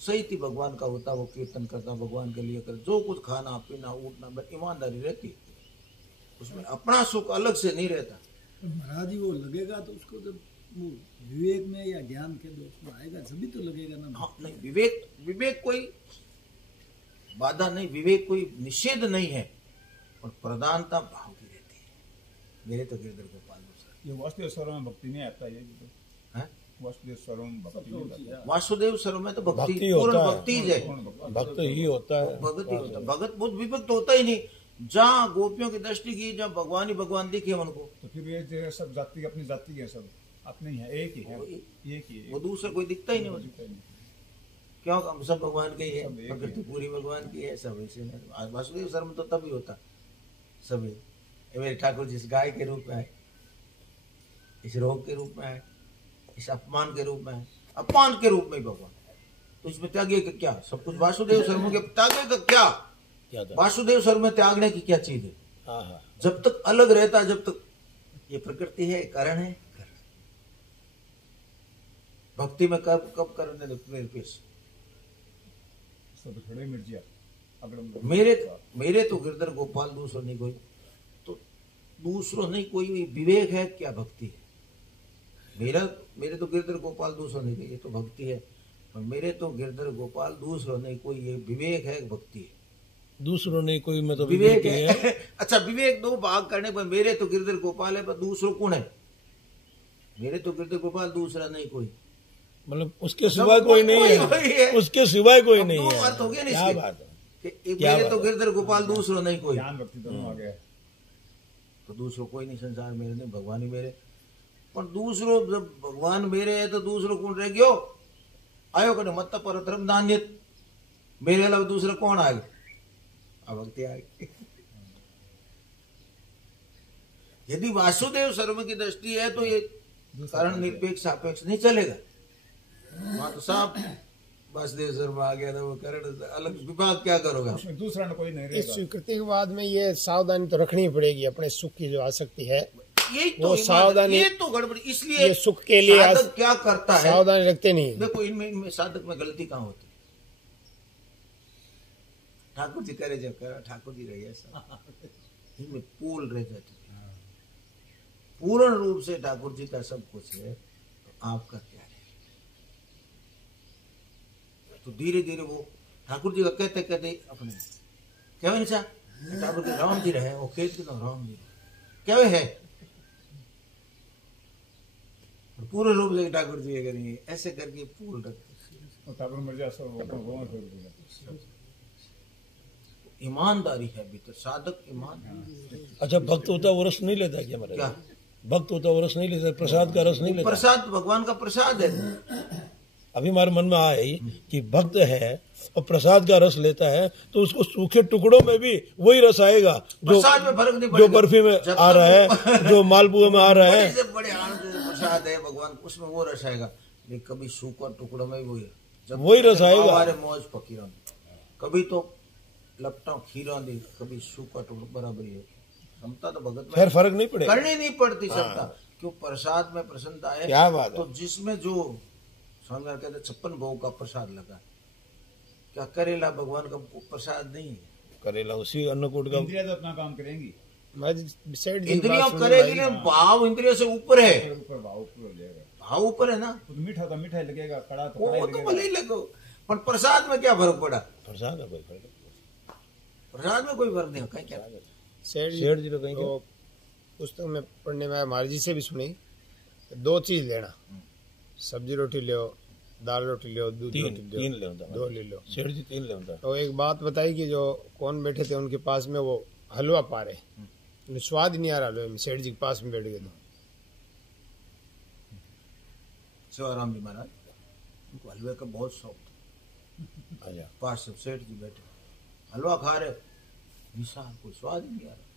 सही थी भगवान का होता। वो कीर्तन करता भगवान के लिए कर, जो कुछ खाना पीना उठना ईमानदारी रहती, उसमें अपना सुख अलग से नहीं रहता। तो महाराज जी वो लगेगा तो उसको जब वो विवेक में या ज्ञान के दोष में आएगा सभी तो लगेगा ना। हाँ नहीं, विवेक कोई बाधा नहीं, विवेक कोई निषेध नहीं है, और प्रधानता भाव की रहती है। मेरे तो गिरधर गोपाल ये वासुदेव सर्व में भक्ति नहीं आता है। वासुदेव सर्व में भक्ति नहीं आता। वासुदेव सर्व में तो भक्ति भक्ति पूर्ण होता है। भक्ति है, भक्त ही होता है। भगत ही होता है। भगत बहुत विभक्त होता ही नहीं। जहाँ गोपियों की दृष्टि की, जहाँ भगवान ही भगवान दिखे उनको, तो फिर ये जो सब जाति अपनी जाति है, सब अपने ही है, एक ही है, एक ही है। वो दूसरा कोई दिखता ही नहीं मुझे। क्यों? हम सब भगवान के ही है, सब एक प्रकृति पूरी भगवान की है, सब ऐसे नहीं। वासुदेव शर्म तो तभी होता सभी। ये मेरे ठाकुर जिस गाय के रूप में है, इस रोग के रूप में है, इस अपमान के रूप में है, अपमान के रूप में भगवान, तो इसमें त्यागे का क्या? सब कुछ वासुदेव शर्म के त्यागे का क्या? वासुदेव शर्म में त्यागने की क्या चीज है? जब तक अलग रहता, जब तक ये प्रकृति है, कारण है। भक्ति में कब कब करने निरपेक्ष। सब खड़े मिर्जिया मेरे तो गिरधर गोपाल दूसरों नहीं कोई, तो दूसरों नहीं कोई विवेक है क्या? भक्ति है। मेरे तो गिरधर गोपाल दूसरों नहीं कोई, ये तो भक्ति है। और मेरे तो गिरधर गोपाल दूसरों नहीं कोई, ये विवेक है, भक्ति है। दूसरों नहीं कोई मतलब विवेक है। अच्छा, विवेक दो भाग करने पर मेरे तो गिरधर गोपाल है, पर दूसरों कौन है? मेरे तो गिरधर गोपाल, दूसरा नहीं कोई, मतलब उसके सिवाय कोई नहीं है, उसके सिवाय कोई नहीं है। अर्थ हो गया ना क्या बात है? मेरे तो गिरधर गोपाल, दूसरों नहीं कोई। ज्ञान भक्ति दोनों आ गया, तो दूसरों कोई नहीं संसार मेरे नहीं, भगवान ही मेरे। पर दूसरों जब भगवान मेरे है तो दूसरों कौन रह गयो? आयो कने मत पर धर्म धान्य, मेरे अलावा दूसरा कौन आ गया? भक्ति आ गई। यदि वासुदेव सर्व की दृष्टि है तो ये कारण निरपेक्ष सापेक्ष नहीं चलेगा। वहां तो साफ वासुदेव सर्व आ गया था, वो कारण अलग विभाग क्या करोगे? उसमें दूसरा न कोई नहीं इस रहेगा। स्वीकृति के बाद में ये सावधानी तो रखनी पड़ेगी, अपने सुख की जो आसक्ति है यही तो वो सावधानी, ये तो गड़बड़ी। इसलिए ये सुख के लिए साधक क्या करता है? सावधानी रखते नहीं। देखो इनमें साधक में गलती कहाँ होती है? ठाकुर जी करे जो करा, ठाकुर जी रही ऐसा, इनमें पूल रह जाती है। पूर्ण रूप से ठाकुर जी का सब कुछ है, तो आपका क्या है? तो धीरे धीरे वो ठाकुर जी का कहते कहते अपने क्या है, ठाकुर जी राम जी रहे, वो खेत की तो राम जी क्या है, पूर्ण रूप से ठाकुर जी करेंगे, ऐसे करके पूर्ण रखते। और ठाकुर मर जा सब भगवान छोड़ देगा। ईमानदारी है भीतर, साधक ईमान। अच्छा, भक्त होता वो रस नहीं लेता क्या महाराज? क्या भक्त होता वो रस नहीं लेता, प्रसाद का रस नहीं लेता? प्रसाद भगवान का प्रसाद है। अभी हमारे मन में आया ही कि भक्त है और प्रसाद का रस लेता है तो उसको सूखे टुकड़ों में भी वही रस आएगा जो प्रसाद में फर्क नहीं जो पड़ेगा। बर्फी में जब आ रहा है, जो मालपुए में आ रहा बड़े है। से बड़े आनंद से प्रसाद है भगवान, उसमें वो रस आएगा। लेकिन कभी सूखा टुकड़ों में वही है, जब वही रस आएगा। हमारे मौज फकीरों कभी तो लपटा खीरों दी, कभी सूखा टुकड़ा बराबरी है। क्षमता तो भगत खैर में फर्क नहीं पड़ेगा। करनी नहीं पड़ती क्षमता, क्यों प्रसाद में प्रसन्नता है। क्या बात है। तो जिसमें जो स्वामी कहते हैं 56 भोग का प्रसाद लगा, क्या करेला भगवान का प्रसाद नहीं है? करेला उसी अन्नकूट का। इंद्रिया तो अपना काम करेंगी, इंद्रियों करेगी ना, भाव इंद्रियों से ऊपर है। ऊपर भाव ऊपर हो जाएगा। भाव ऊपर है ना, तो मीठा ही लगेगा, कड़ा तो वो कड़ा ही तो लगेगा। भले ही लगो, पर प्रसाद में क्या फर्क पड़ा? प्रसाद का कोई फर्क नहीं। प्रसाद में कोई फर्क नहीं, कहीं क्या सेठ जी तो कहीं तो पुस्तक में पढ़ने में महाराज जी से भी सुनी, 2 चीज लेना, सब्जी रोटी लो, दाल रोटी लो, दूध रोटी तीन लो, ले होता 2 ले लो। सेठ जी 3 ले होता। तो एक बात बताई कि जो कौन बैठे थे उनके पास में वो हलवा पा रहे, उन्हें स्वाद ही नहीं आ रहा हलवे में। सेठ जी के पास में बैठ गए तो शिवाराम जी महाराज, उनको हलवे का बहुत शौक था। अच्छा, पास से सेठ जी बैठे, हलवा खा रहे, निशान कोई स्वाद ही नहीं आ रहा।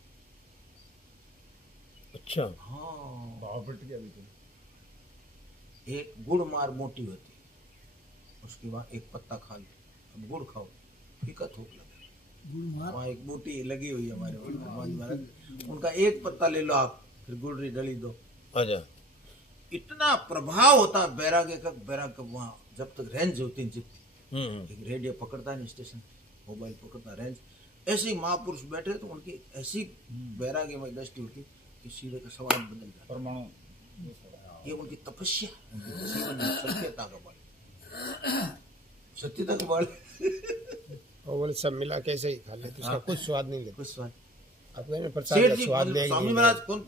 अच्छा, हाँ, भाव पलट गया बिल्कुल। एक गुड़ मार मोटी होती है, उसके बाद एक पत्ता खा लो, अब गुड़ खाओ, फीका थूक लगे। वहाँ एक बूटी लगी हुई है हमारे भगवान जी महाराज, उनका एक पत्ता ले लो आप, फिर गुड़ डली दो। अच्छा, इतना प्रभाव होता है बैरागे का। बैराग का वहाँ जब तक रेंज होती है जितनी, एक रेडियो पकड़ता नहीं, स्टेशन मोबाइल पकड़ता, रेंज। ऐसे ही महापुरुष बैठे तो उनकी ऐसी बैरागी में दृष्टि होती कि सीधे का सवाल बदल जाता। परमाणु ये उनकी तपस्या, उनकी जीवन में सत्यता का बल, सत्यता का बल। वो बोले सब मिला कैसे ही खा लेते, उसका कुछ स्वाद नहीं लेते। कुछ स्वाद आप कहें प्रसाद सेठ का जी, स्वाद लेंगे स्वामी महाराज कौन?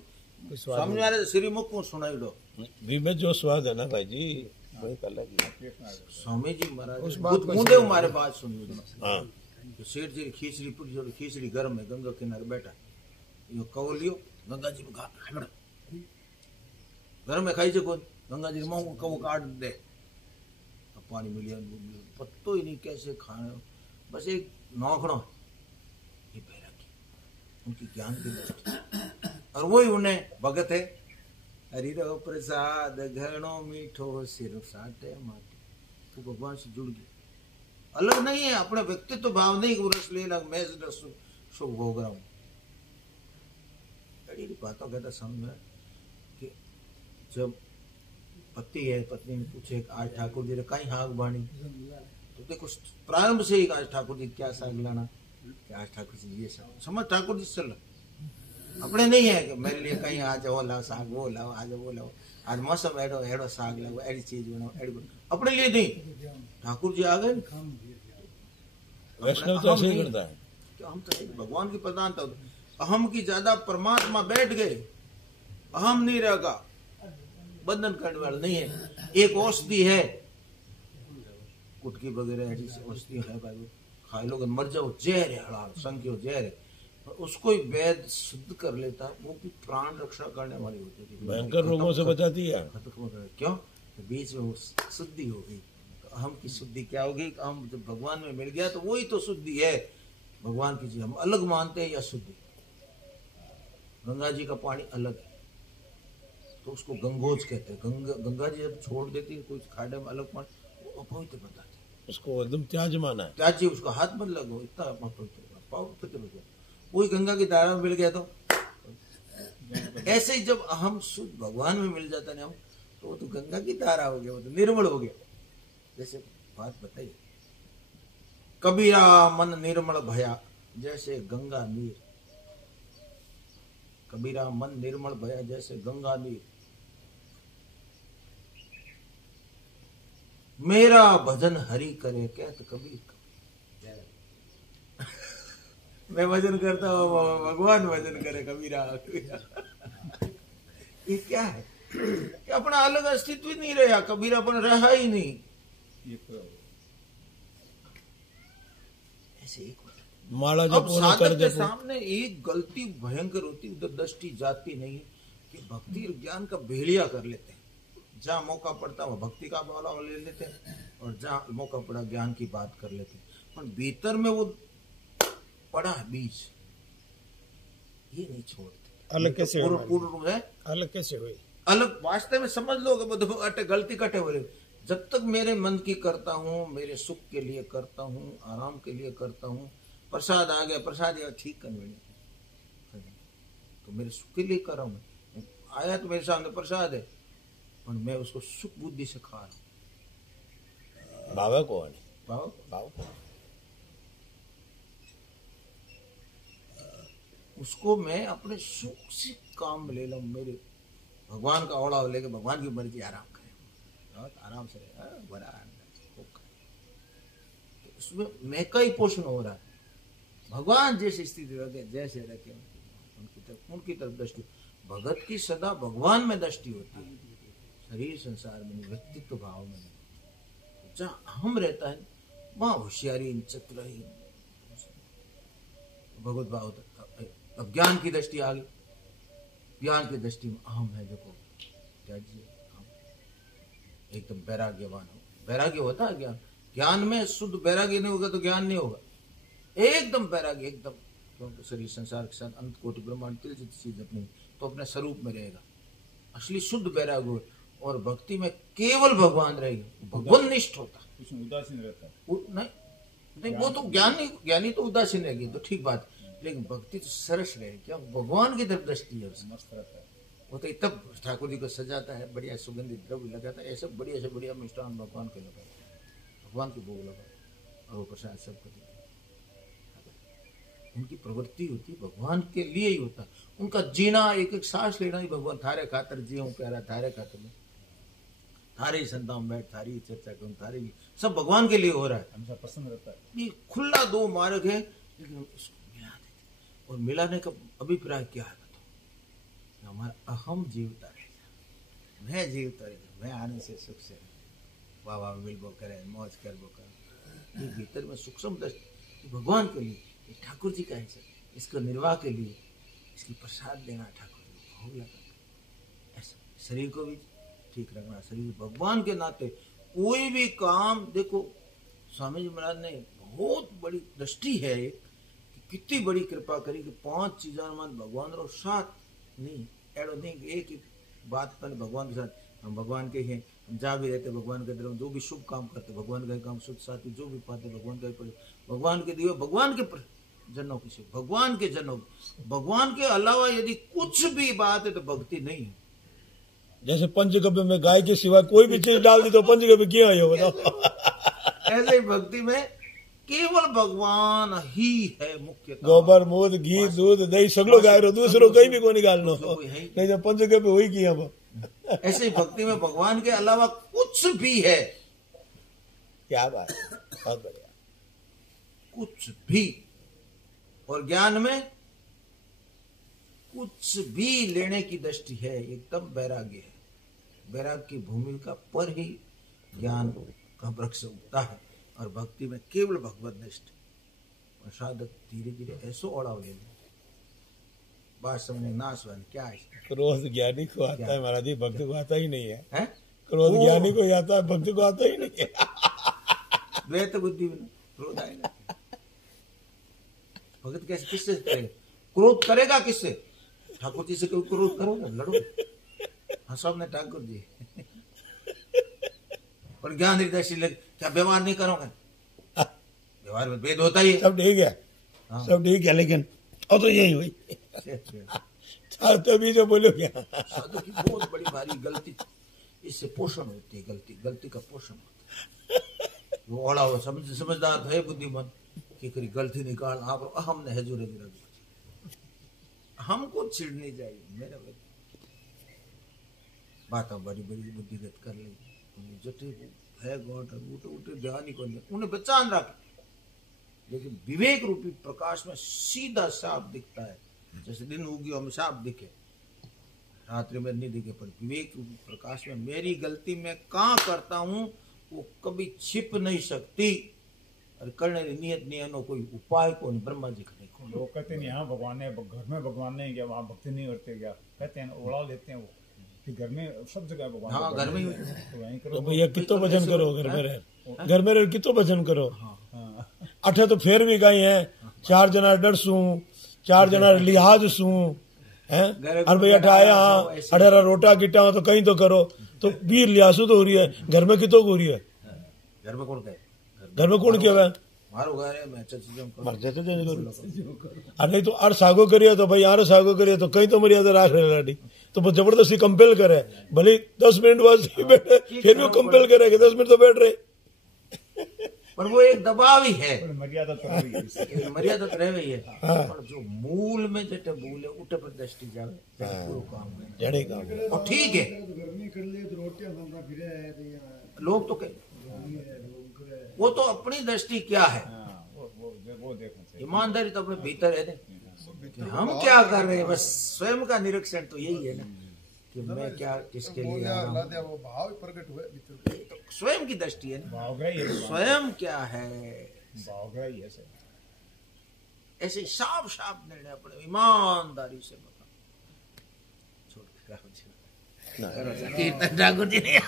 कुछ स्वाद स्वामी नहीं। महाराज श्रीमुख को सुनाई दो। भी में जो स्वाद है ना भाई जी, वही अलग ही। स्वामी जी महाराज उस बात को मुंडे हमारे बात सुनिए। हाँ, तो सेठ जी खींचड़ी पूरी और खींचड़ी गर्म है, गंगा किनारे बैठा, यो कव लियो, गंगा जी में खा, गर्म में खाई कौन, गंगा जी मुंह कव काट दे, अब पानी मिलिया, पत्तो ही नहीं कैसे खाने, बस एक नौखड़ो, ये बैरागी, उनकी ज्ञान की दृष्टि, और वही उन्हें भगत है। हरिरो प्रसाद घणो मीठो सिर साटे माटी, तो भगवान से जुड़ गया। अलग नहीं है, अपने व्यक्तित्व भाव नहीं कि रस लेना, मैं सुख भोग रहा हूं। बड़ी बातों कहता समझ कि जब पति है, पत्नी ने पूछे आज ठाकुर जी ने कहीं हाक बाणी, तो देखो प्रारंभ से ही आज ठाकुर जी क्या साग लाना, आज ठाकुर जी ये साग समझ, ठाकुर जी चल अपने नहीं है कि मेरे लिए कहीं आज वो लाओ साग, वो लाओ, आज वो लाओ, आज मौसम एडो एडो साग लाओ, एडी चीज बनाओ, अपने लिए नहीं। ठाकुर जी आ गए, वैष्णव तो ऐसे ही करता है। तो हम तो भगवान की प्रधानता, अहम की ज्यादा परमात्मा बैठ गए, अहम नहीं रहेगा, बंधन करने वाला नहीं है। एक औषधि है, कुटकी वगैरह ऐसी औषधि है भाई, खाए लोग मर जाओ, जहर है, हड़ाल संख्यो जहर है, उसको ही वैद शुद्ध कर लेता है, वो भी प्राण रक्षा करने वाली होती है, भयंकर रोगों से बचाती है। क्यों? तो बीच में वो शुद्धि हो गई, तो अहम की शुद्धि क्या होगी? हम जब भगवान में मिल गया तो वही तो शुद्धि है भगवान की चीज। हम अलग मानते हैं या शुद्धि? गंगा जी का पानी अलग है, तो उसको गंगोज कहते हैं। गंगा जी जब छोड़ देती है कोई खाड़े में अलग पानी, वो अपवित्र बताते हैं, उसको एकदम त्याज माना है। त्याज्य, उसका हाथ मत लगो, इतना अपवित्र, पवित्र हो गया। वही गंगा की धारा में मिल गया तो ऐसे ही जब हम शुद्ध भगवान में मिल जाता है हम, तो वो तो गंगा की धारा हो गया, वो तो निर्मल हो गया। जैसे बात बताइए, कबीरा मन निर्मल भया जैसे गंगा नीर, कबीरा मन निर्मल भया जैसे गंगा नीर, मेरा भजन हरि करे कहत कबीर। मैं भजन करता हूँ, भगवान भजन करे, कबीरा। ये क्या है कि अपना अलग अस्तित्व ही नहीं रहा, कबीरापन रहा ही नहीं। ये तो ऐसे एक माला अब जपो न कर साधक के जपो। सामने एक गलती भयंकर होती, उधर दृष्टि जाती नहीं कि भक्ति और ज्ञान का भेड़िया कर लेते हैं। जहाँ मौका पड़ता वो भक्ति का बाला ले लेते हैं और जहाँ मौका पड़ा ज्ञान की बात कर लेते हैं। पर भीतर में वो पड़ा है बीज, ये नहीं छोड़ते। अलग कैसे हुआ? पूर्ण रूप है अलग कैसे हुई? अलग वास्तव में समझ लो कि अटे गलती कटे हो रही। जब तक मेरे मन की करता हूँ, मेरे सुख के लिए करता हूँ, आराम के लिए करता हूँ, प्रसाद आ गया, प्रसाद या ठीक करने तो मेरे सुख के लिए कर रहा हूँ। आया तो मेरे सामने प्रसाद है, पर मैं उसको सुख बुद्धि से खा रहा हूँ। भाव कौन है? भाव भाव कौन? उसको मैं अपने सुख से काम ले लूँ। मेरे भगवान का ओढ़ा लेके भगवान की मर्जी आराम करें, बहुत आराम से रहे, बड़ा आनंद। तो उसमें मैं का ही पोषण हो रहा है। भगवान जैसी स्थिति रखे, जैसे रखे उनकी तरफ दृष्टि। भगत की सदा भगवान में दृष्टि होती है, शरीर संसार में नहीं, व्यक्तित्व भाव में नहीं। जहाँ हम रहता है वहां होशियारी, चतुराई, भगवत भाव। अब ज्ञान की दृष्टि आ गई, ज्ञान की दृष्टि में अहम है, देखो त्याज्य एकदम वैराग्यवान हो। वैराग्य होता है ज्ञान, ज्ञान में शुद्ध वैराग्य नहीं होगा तो ज्ञान नहीं होगा। एकदम वैराग्य, एकदम, क्योंकि शरीर संसार के साथ अनंत कोटि ब्रह्मांड तिलजित चीज अपनी तो अपने स्वरूप में रहेगा, असली शुद्ध वैराग्य हो। और भक्ति में केवल भगवान रहेगी, भगवान निष्ठ होता है, उसमें उदासीन रहता है। नहीं वो तो ज्ञानी तो उदासीन रहेगी, तो ठीक बात। लेकिन भक्ति तो सरस रहेगी, क्या भगवान की तरफ दृष्टि है उसकी। मस्त रहता है। वो तो तब ठाकुर जी को सजाता है, बढ़िया सुगंधित द्रव्य लगाता है, ऐसा बढ़िया से बढ़िया मिष्ठान भगवान के लगाता है, भगवान के भोग लगाता और वो प्रसाद सबको देता है। उनकी प्रवृत्ति होती है भगवान के लिए ही होता है। उनका जीना, एक एक सांस लेना ही भगवान, थारे खातर जीऊं प्यारा, थारे खातर में, थारे ही संता में बैठ, थारी चर्चा करूं, थारे ही सब भगवान के लिए हो रहा है। हमेशा पसंद रहता है। ये खुला दो मार्ग है, लेकिन हम इसको मिला देते। और मिलाने का अभिप्राय क्या है बताओ? हमारा अहम जीवता रहेगा, मैं जीवता रहेगा, मैं आनंद से सुख से वाह वाह मिलबो करे, मौज करबो करे। ये भीतर में सूक्ष्म दृष्टि भगवान के लिए, ये ठाकुर जी का है, इसको निर्वाह के लिए, इसकी प्रसाद देना ठाकुर जी को, भोग लगाना, ऐसा शरीर को भी ठीक रखना। शरीर भगवान के नाते कोई भी काम, देखो स्वामी जी महाराज ने बहुत बड़ी दृष्टि है एक, कि कितनी बड़ी कृपा करी कि 5 चीजा मान भगवान रो साथ नहीं, एड़ो नहीं एक ही बात पर भगवान के साथ। हम भगवान के हैं, हम जहाँ भी रहते भगवान के तरफ, जो भी शुभ काम करते भगवान का काम, शुद्ध साथी जो भी पाते भगवान का, भगवान के दिए, भगवान के जनों की, भगवान के जनों, भगवान के अलावा यदि कुछ भी बात है तो भक्ति नहीं है। जैसे पंचगव्य में गाय के सिवा कोई भी चीज डाल दी तो पंचगव्य क्यों है, बताओ। ऐसे ही भक्ति में केवल भगवान ही है मुख्य। गोबर, मूत, घी, दूध, दही सगलो गाय रो, दूसरो कहीं भी को निकालनो, नहीं तो पंचगव्य वही किया। ऐसे ही भक्ति में भगवान के अलावा कुछ भी है, क्या बात है, बहुत बढ़िया। कुछ भी। और ज्ञान में कुछ भी लेने की दृष्टि है, एकदम वैराग्य है। वैराग्य की भूमिका पर ही ज्ञान का वृक्ष उगता है। और भक्ति में केवल भगवत निष्ठ। और साधक धीरे धीरे ऐसो ओढ़ाव ले ले, बात समझे नाशवान क्या है। क्रोध ज्ञानी को आता है महाराज जी, भक्त को आता ही नहीं है। क्रोध ओ, ज्ञानी को आता है, भक्त को आता ही नहीं है। द्वैत बुद्धि में क्रोध आएगा। भगत कैसे, किससे करेगा क्रोध? करेगा किससे? ठाकुर जी से कोई क्रोध करो ना, लड़ो। हाँ सामने ठाकुर जी। और ज्ञान हृदय से लगे, क्या व्यवहार नहीं करोगे? व्यवहार में भेद होता ही है। सब ठीक है, सब ठीक है, लेकिन अब तो यही हुई। तभी तो बोलो क्या। साधु की बहुत बड़ी भारी गलती, इससे पोषण होती है, गलती का पोषण होता है। वो ओढ़ा हो समझदार है, बुद्धिमान कि करी गलती निकाल, आप हमने हजूर हमको छिड़नी चाहिए। मेरा बात बड़ी बड़ी बुद्धिगत कर ली, जटे है गोट उठे ध्यान ही कर ले, उन्हें बचान रख। लेकिन विवेक रूपी प्रकाश में सीधा साफ दिखता है, जैसे दिन उगी हमें साफ दिखे, रात्रि में नहीं दिखे। पर विवेक रूपी प्रकाश में मेरी गलती मैं कहाँ करता हूँ वो कभी छिप नहीं सकती। और करने की नियत नहीं है, कोई उपाय को नहीं, ब्रह्मा जी करे। लोग कहते नहीं यहाँ भगवान ने घर में भगवान नहीं क्या, वहाँ भक्ति नहीं करते क्या, कहते हैं उड़ा लेते हैं वो कि घर में सब जगह भगवान। हाँ घर में ही तो वहीं तो करो। भैया कितो भजन करो घर में रह, घर में रह कितो भजन करो। हाँ अठे तो फिर भी गई है 4 जना डरसू, 4 जना लिहाज सू हैं, और भैया आया हाँ अठारा रोटा गिटा हो तो कहीं तो करो, तो 20 लिहासू तो हो रही है, घर में कितो हो रही है। घर में कौन कहे, घर में कौन किया मारो घर है, मैं अच्छा चीजों को मर जाते और नहीं तो अर सागो करिए तो भाई यार सागो करिए तो कहीं तो मर्यादा राख रहे लाडी, तो वो जबरदस्ती कंपेल करे, भले 10 मिनट बाद ही बैठे फिर भी कंपेल करे कि 10 मिनट तो बैठ रहे। पर वो एक दबाव ही है, पर मर्यादा तो रही है इससे। मर्यादा तो रह गई है, पर जो मूल में जटे भूल है उठे पर दृष्टि जावे पूरा काम है जड़े काम और ठीक है। तो घर में कर ले तो रोटियां खाना फिर है तो यहाँ लोग तो कहे वो तो अपनी दृष्टि क्या है, हाँ वो देखना चाहिए। ईमानदारी तो अपने भीतर है ना, हम क्या कर रहे हैं, बस स्वयं का निरीक्षण तो यही है ना कि मैं क्या किसके लिए आ रहा हूं। वो भाव प्रकट हुए भीतर। तो स्वयं की दृष्टि है ना, भावग्राही है, स्वयं क्या है, भावग्राही है सर। ऐसे साफ साफ निर्णय अपने ईमानदारी से बता। छोड़ के कीर्तन ठाकुर जी ने